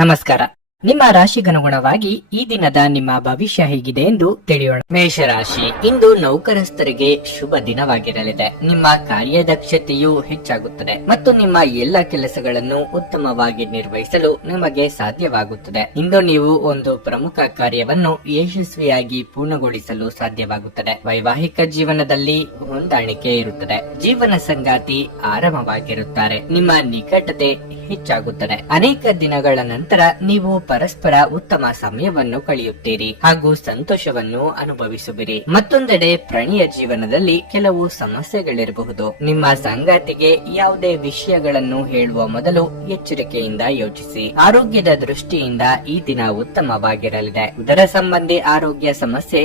ನಮಸ್ಕಾರ. ನಿಮ್ಮ ರಾಶಿಗನುಗುಣವಾಗಿ ಈ ದಿನದ ನಿಮ್ಮ ಭವಿಷ್ಯ ಹೇಗಿದೆ ಎಂದು ತಿಳಿಯೋಣ. ಮೇಷರಾಶಿ, ಇಂದು ನೌಕರಸ್ಥರಿಗೆ ಶುಭ ದಿನವಾಗಿರಲಿದೆ. ನಿಮ್ಮ ಕಾರ್ಯದಕ್ಷತೆಯು ಹೆಚ್ಚಾಗುತ್ತದೆ ಮತ್ತು ನಿಮ್ಮ ಎಲ್ಲ ಕೆಲಸಗಳನ್ನು ಉತ್ತಮವಾಗಿ ನಿರ್ವಹಿಸಲು ನಿಮಗೆ ಸಾಧ್ಯವಾಗುತ್ತದೆ. ಇಂದು ನೀವು ಒಂದು ಪ್ರಮುಖ ಕಾರ್ಯವನ್ನು ಯಶಸ್ವಿಯಾಗಿ ಪೂರ್ಣಗೊಳಿಸಲು ಸಾಧ್ಯವಾಗುತ್ತದೆ. ವೈವಾಹಿಕ ಜೀವನದಲ್ಲಿ ಹೊಂದಾಣಿಕೆ ಇರುತ್ತದೆ. ಜೀವನ ಸಂಗಾತಿ ಆರಾಮವಾಗಿರುತ್ತಾರೆ. ನಿಮ್ಮ ನಿಕಟತೆ ಹೆಚ್ಚಾಗುತ್ತದೆ. ಅನೇಕ ದಿನಗಳ ನಂತರ ನೀವು ಪರಸ್ಪರ ಉತ್ತಮ ಸಮಯವನ್ನು ಕಳೆಯುತ್ತೀರಿ ಹಾಗೂ ಸಂತೋಷವನ್ನು ಅನುಭವಿಸುವಿರಿ. ಮತ್ತೊಂದೆಡೆ ಪ್ರಣಯ ಜೀವನದಲ್ಲಿ ಕೆಲವು ಸಮಸ್ಯೆಗಳಿರಬಹುದು. ನಿಮ್ಮ ಸಂಗಾತಿಗೆ ಯಾವುದೇ ವಿಷಯಗಳನ್ನು ಹೇಳುವ ಮೊದಲು ಎಚ್ಚರಿಕೆಯಿಂದ ಯೋಚಿಸಿ. ಆರೋಗ್ಯದ ದೃಷ್ಟಿಯಿಂದ ಈ ದಿನ ಉತ್ತಮವಾಗಿರಲಿದೆ. ಉದರ ಸಂಬಂಧಿ ಆರೋಗ್ಯ ಸಮಸ್ಯೆ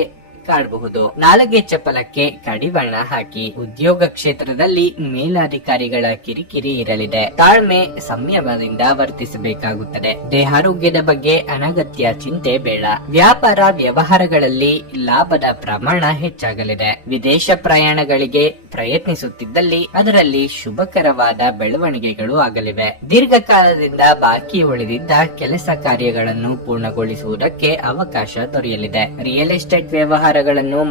ಕಾಣಬಹುದು. ನಾಲಗೆ ಚಪಲಕ್ಕೆ ಕಡಿವಾಣ ಹಾಕಿ. ಉದ್ಯೋಗ ಕ್ಷೇತ್ರದಲ್ಲಿ ಮೇಲಾಧಿಕಾರಿಗಳ ಕಿರಿಕಿರಿ ಇರಲಿದೆ. ತಾಳ್ಮೆ ಸಂಯಮದಿಂದ ವರ್ತಿಸಬೇಕಾಗುತ್ತದೆ. ದೇಹಾರೋಗ್ಯದ ಬಗ್ಗೆ ಅನಗತ್ಯ ಚಿಂತೆ ಬೇಡ. ವ್ಯಾಪಾರ ವ್ಯವಹಾರಗಳಲ್ಲಿ ಲಾಭದ ಪ್ರಮಾಣ ಹೆಚ್ಚಾಗಲಿದೆ. ವಿದೇಶ ಪ್ರಯಾಣಗಳಿಗೆ ಪ್ರಯತ್ನಿಸುತ್ತಿದ್ದಲ್ಲಿ ಅದರಲ್ಲಿ ಶುಭಕರವಾದ ಬೆಳವಣಿಗೆಗಳು ಆಗಲಿವೆ. ದೀರ್ಘಕಾಲದಿಂದ ಬಾಕಿ ಉಳಿದಿದ್ದ ಕೆಲಸ ಕಾರ್ಯಗಳನ್ನು ಪೂರ್ಣಗೊಳಿಸುವುದಕ್ಕೆ ಅವಕಾಶ ದೊರೆಯಲಿದೆ. ರಿಯಲ್ ಎಸ್ಟೇಟ್ ವ್ಯವಹಾರಗಳನ್ನು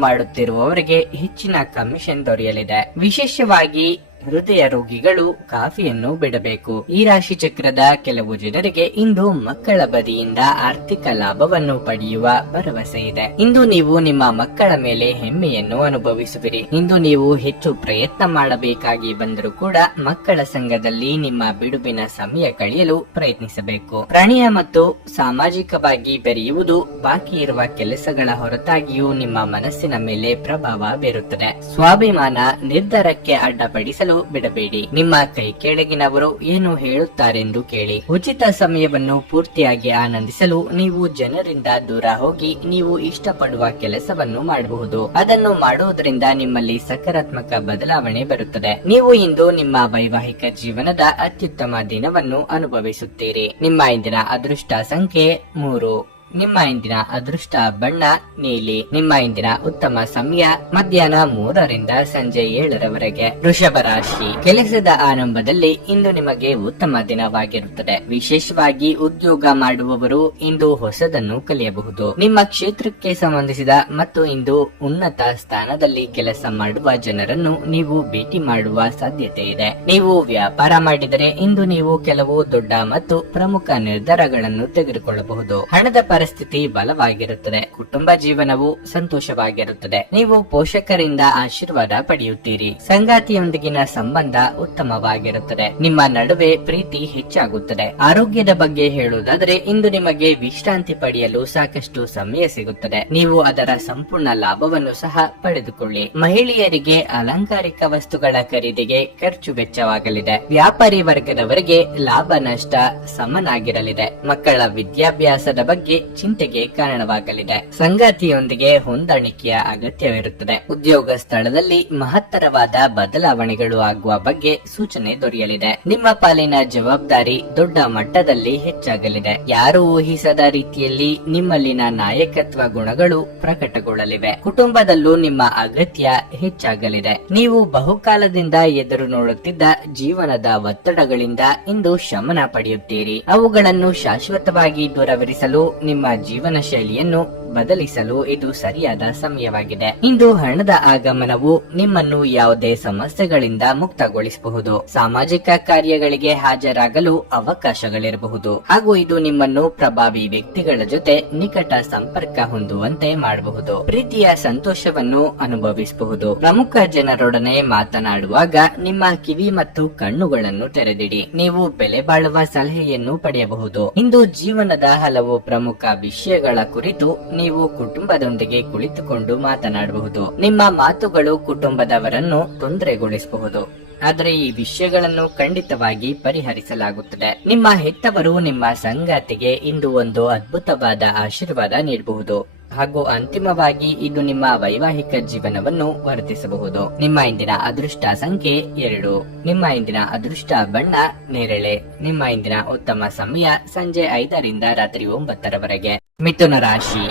ಮಾಡುತ್ತಿರುವವರಿಗೆ ಹೆಚ್ಚಿನ ಕಮಿಷನ್ ದೊರೆಯಲಿದೆ. ವಿಶೇಷವಾಗಿ ಹೃದಯ ರೋಗಿಗಳು ಕಾಫಿಯನ್ನು ಬಿಡಬೇಕು. ಈ ರಾಶಿ ಚಕ್ರದ ಕೆಲವು ಜನರಿಗೆ ಇಂದು ಮಕ್ಕಳ ಬದಿಯಿಂದ ಆರ್ಥಿಕ ಲಾಭವನ್ನು ಪಡೆಯುವ ಭರವಸೆ ಇದೆ. ಇಂದು ನೀವು ನಿಮ್ಮ ಮಕ್ಕಳ ಮೇಲೆ ಹೆಮ್ಮೆಯನ್ನು ಅನುಭವಿಸುವಿರಿ. ಇಂದು ನೀವು ಹೆಚ್ಚು ಪ್ರಯತ್ನ ಮಾಡಬೇಕಾಗಿ ಬಂದರೂ ಕೂಡ ಮಕ್ಕಳ ಸಂಘದಲ್ಲಿ ನಿಮ್ಮ ಬಿಡುವಿನ ಸಮಯ ಕಳೆಯಲು ಪ್ರಯತ್ನಿಸಬೇಕು. ಪ್ರಣಯ ಮತ್ತು ಸಾಮಾಜಿಕವಾಗಿ ಬೆರೆಯುವುದು ಬಾಕಿ ಇರುವ ಕೆಲಸಗಳ ಹೊರತಾಗಿಯೂ ನಿಮ್ಮ ಮನಸ್ಸಿನ ಮೇಲೆ ಪ್ರಭಾವ ಬೀರುತ್ತದೆ. ಸ್ವಾಭಿಮಾನ ನಿರ್ಧಾರಕ್ಕೆ ಅಡ್ಡಪಡಿಸಲು ಬಿಡಬೇಡಿ. ನಿಮ್ಮ ಕೈ ಕೆಳಗಿನವರು ಏನು ಹೇಳುತ್ತಾರೆಂದು ಕೇಳಿ. ಉಚಿತ ಸಮಯವನ್ನು ಪೂರ್ತಿಯಾಗಿ ಆನಂದಿಸಲು ನೀವು ಜನರಿಂದ ದೂರ ಹೋಗಿ ನೀವು ಇಷ್ಟಪಡುವ ಕೆಲಸವನ್ನು ಮಾಡಬಹುದು. ಅದನ್ನು ಮಾಡುವುದರಿಂದ ನಿಮ್ಮಲ್ಲಿ ಸಕಾರಾತ್ಮಕ ಬದಲಾವಣೆ ಬರುತ್ತದೆ. ನೀವು ಇಂದು ನಿಮ್ಮ ವೈವಾಹಿಕ ಜೀವನದ ಅತ್ಯುತ್ತಮ ದಿನವನ್ನು ಅನುಭವಿಸುತ್ತೀರಿ. ನಿಮ್ಮ ಇಂದಿನ ಅದೃಷ್ಟ ಸಂಖ್ಯೆ 3. ನಿಮ್ಮ ಇಂದಿನ ಅದೃಷ್ಟ ಬಣ್ಣ ನೀಲಿ. ನಿಮ್ಮ ಇಂದಿನ ಉತ್ತಮ ಸಮಯ ಮಧ್ಯಾಹ್ನ 3ರಿಂದ ಸಂಜೆ 7ರವರೆಗೆ. ವೃಷಭ ರಾಶಿ, ಕೆಲಸದ ಆರಂಭದಲ್ಲಿ ಇಂದು ನಿಮಗೆ ಉತ್ತಮ ದಿನವಾಗಿರುತ್ತದೆ. ವಿಶೇಷವಾಗಿ ಉದ್ಯೋಗ ಮಾಡುವವರು ಇಂದು ಹೊಸದನ್ನು ಕಲಿಯಬಹುದು. ನಿಮ್ಮ ಕ್ಷೇತ್ರಕ್ಕೆ ಸಂಬಂಧಿಸಿದ ಮತ್ತು ಇಂದು ಉನ್ನತ ಸ್ಥಾನದಲ್ಲಿ ಕೆಲಸ ಮಾಡುವ ಜನರನ್ನು ನೀವು ಭೇಟಿ ಮಾಡುವ ಸಾಧ್ಯತೆ ಇದೆ. ನೀವು ವ್ಯಾಪಾರ ಮಾಡಿದರೆ ಇಂದು ನೀವು ಕೆಲವು ದೊಡ್ಡ ಮತ್ತು ಪ್ರಮುಖ ನಿರ್ಧಾರಗಳನ್ನು ತೆಗೆದುಕೊಳ್ಳಬಹುದು. ಹಣದ ಪರಿಸ್ಥಿತಿ ಬಲವಾಗಿರುತ್ತದೆ. ಕುಟುಂಬ ಜೀವನವು ಸಂತೋಷವಾಗಿರುತ್ತದೆ. ನೀವು ಪೋಷಕರಿಂದ ಆಶೀರ್ವಾದ ಪಡೆಯುತ್ತೀರಿ. ಸಂಗಾತಿಯೊಂದಿಗಿನ ಸಂಬಂಧ ಉತ್ತಮವಾಗಿರುತ್ತದೆ. ನಿಮ್ಮ ನಡುವೆ ಪ್ರೀತಿ ಹೆಚ್ಚಾಗುತ್ತದೆ. ಆರೋಗ್ಯದ ಬಗ್ಗೆ ಹೇಳುವುದಾದರೆ ಇಂದು ನಿಮಗೆ ವಿಶ್ರಾಂತಿ ಪಡೆಯಲು ಸಾಕಷ್ಟು ಸಮಯ ಸಿಗುತ್ತದೆ. ನೀವು ಅದರ ಸಂಪೂರ್ಣ ಲಾಭವನ್ನು ಸಹ ಪಡೆದುಕೊಳ್ಳಿ. ಮಹಿಳೆಯರಿಗೆ ಅಲಂಕಾರಿಕ ವಸ್ತುಗಳ ಖರೀದಿಗೆ ಖರ್ಚು ವೆಚ್ಚವಾಗಲಿದೆ. ವ್ಯಾಪಾರಿ ವರ್ಗದವರಿಗೆ ಲಾಭ ನಷ್ಟ ಸಮನಾಗಿರಲಿದೆ. ಮಕ್ಕಳ ವಿದ್ಯಾಭ್ಯಾಸದ ಬಗ್ಗೆ ಚಿಂತೆಗೆ ಕಾರಣವಾಗಲಿದೆ. ಸಂಗಾತಿಯೊಂದಿಗೆ ಹೊಂದಾಣಿಕೆಯ ಅಗತ್ಯವಿರುತ್ತದೆ. ಉದ್ಯೋಗ ಸ್ಥಳದಲ್ಲಿ ಮಹತ್ತರವಾದ ಬದಲಾವಣೆಗಳು ಆಗುವ ಬಗ್ಗೆ ಸೂಚನೆ ದೊರೆಯಲಿದೆ. ನಿಮ್ಮ ಪಾಲಿನ ಜವಾಬ್ದಾರಿ ದೊಡ್ಡ ಮಟ್ಟದಲ್ಲಿ ಹೆಚ್ಚಾಗಲಿದೆ. ಯಾರು ಊಹಿಸದ ರೀತಿಯಲ್ಲಿ ನಿಮ್ಮಲ್ಲಿನ ನಾಯಕತ್ವ ಗುಣಗಳು ಪ್ರಕಟಗೊಳ್ಳಲಿವೆ. ಕುಟುಂಬದಲ್ಲೂ ನಿಮ್ಮ ಅಗತ್ಯ ಹೆಚ್ಚಾಗಲಿದೆ. ನೀವು ಬಹುಕಾಲದಿಂದ ಎದುರು ನೋಡುತ್ತಿದ್ದ ಜೀವನದ ಒತ್ತಡಗಳಿಂದ ಇಂದು ಶಮನ ಪಡೆಯುತ್ತೀರಿ. ಅವುಗಳನ್ನು ಶಾಶ್ವತವಾಗಿ ದೂರವಿರಿಸಲು ನಿಮ್ಮ ಜೀವನ ಶೈಲಿಯನ್ನು ಬದಲಿಸಲು ಇದು ಸರಿಯಾದ ಸಮಯವಾಗಿದೆ. ಇಂದು ಹಣದ ಆಗಮನವು ನಿಮ್ಮನ್ನು ಯಾವುದೇ ಸಮಸ್ಯೆಗಳಿಂದ ಮುಕ್ತಗೊಳಿಸಬಹುದು. ಸಾಮಾಜಿಕ ಕಾರ್ಯಗಳಿಗೆ ಹಾಜರಾಗಲು ಅವಕಾಶಗಳಿರಬಹುದು ಹಾಗೂ ಇದು ನಿಮ್ಮನ್ನು ಪ್ರಭಾವಿ ವ್ಯಕ್ತಿಗಳ ಜೊತೆ ನಿಕಟ ಸಂಪರ್ಕ ಹೊಂದುವಂತೆ ಮಾಡಬಹುದು. ಪ್ರೀತಿಯ ಸಂತೋಷವನ್ನು ಅನುಭವಿಸಬಹುದು. ಪ್ರಮುಖ ಜನರೊಡನೆ ಮಾತನಾಡುವಾಗ ನಿಮ್ಮ ಕಿವಿ ಮತ್ತು ಕಣ್ಣುಗಳನ್ನು ತೆರೆದಿಡಿ. ನೀವು ಬೆಲೆ ಬಾಳುವ ಸಲಹೆಯನ್ನು ಪಡೆಯಬಹುದು. ಇಂದು ಜೀವನದ ಹಲವು ಪ್ರಮುಖ ವಿಷಯಗಳ ಕುರಿತು ನೀವು ಕುಟುಂಬದೊಂದಿಗೆ ಕುಳಿತುಕೊಂಡು ಮಾತನಾಡಬಹುದು. ನಿಮ್ಮ ಮಾತುಗಳು ಕುಟುಂಬದವರನ್ನು ತೊಂದರೆಗೊಳಿಸಬಹುದು. ಆದರೆ ಈ ವಿಷಯಗಳನ್ನು ಖಂಡಿತವಾಗಿ ಪರಿಹರಿಸಲಾಗುತ್ತದೆ. ನಿಮ್ಮ ಹೆತ್ತವರು ನಿಮ್ಮ ಸಂಗಾತಿಗೆ ಇಂದು ಒಂದು ಅದ್ಭುತವಾದ ಆಶೀರ್ವಾದ ನೀಡಬಹುದು ಹಾಗೂ ಅಂತಿಮವಾಗಿ ಇದು ನಿಮ್ಮ ವೈವಾಹಿಕ ಜೀವನವನ್ನು ವರ್ಧಿಸಬಹುದು. ನಿಮ್ಮ ಇಂದಿನ ಅದೃಷ್ಟ ಸಂಖ್ಯೆ 2. ನಿಮ್ಮ ಇಂದಿನ ಅದೃಷ್ಟ ಬಣ್ಣ ನೇರಳೆ. ನಿಮ್ಮ ಇಂದಿನ ಉತ್ತಮ ಸಮಯ ಸಂಜೆ 5ರಿಂದ ರಾತ್ರಿ 9ರವರೆಗೆ. ಮಿಥುನ ರಾಶಿ,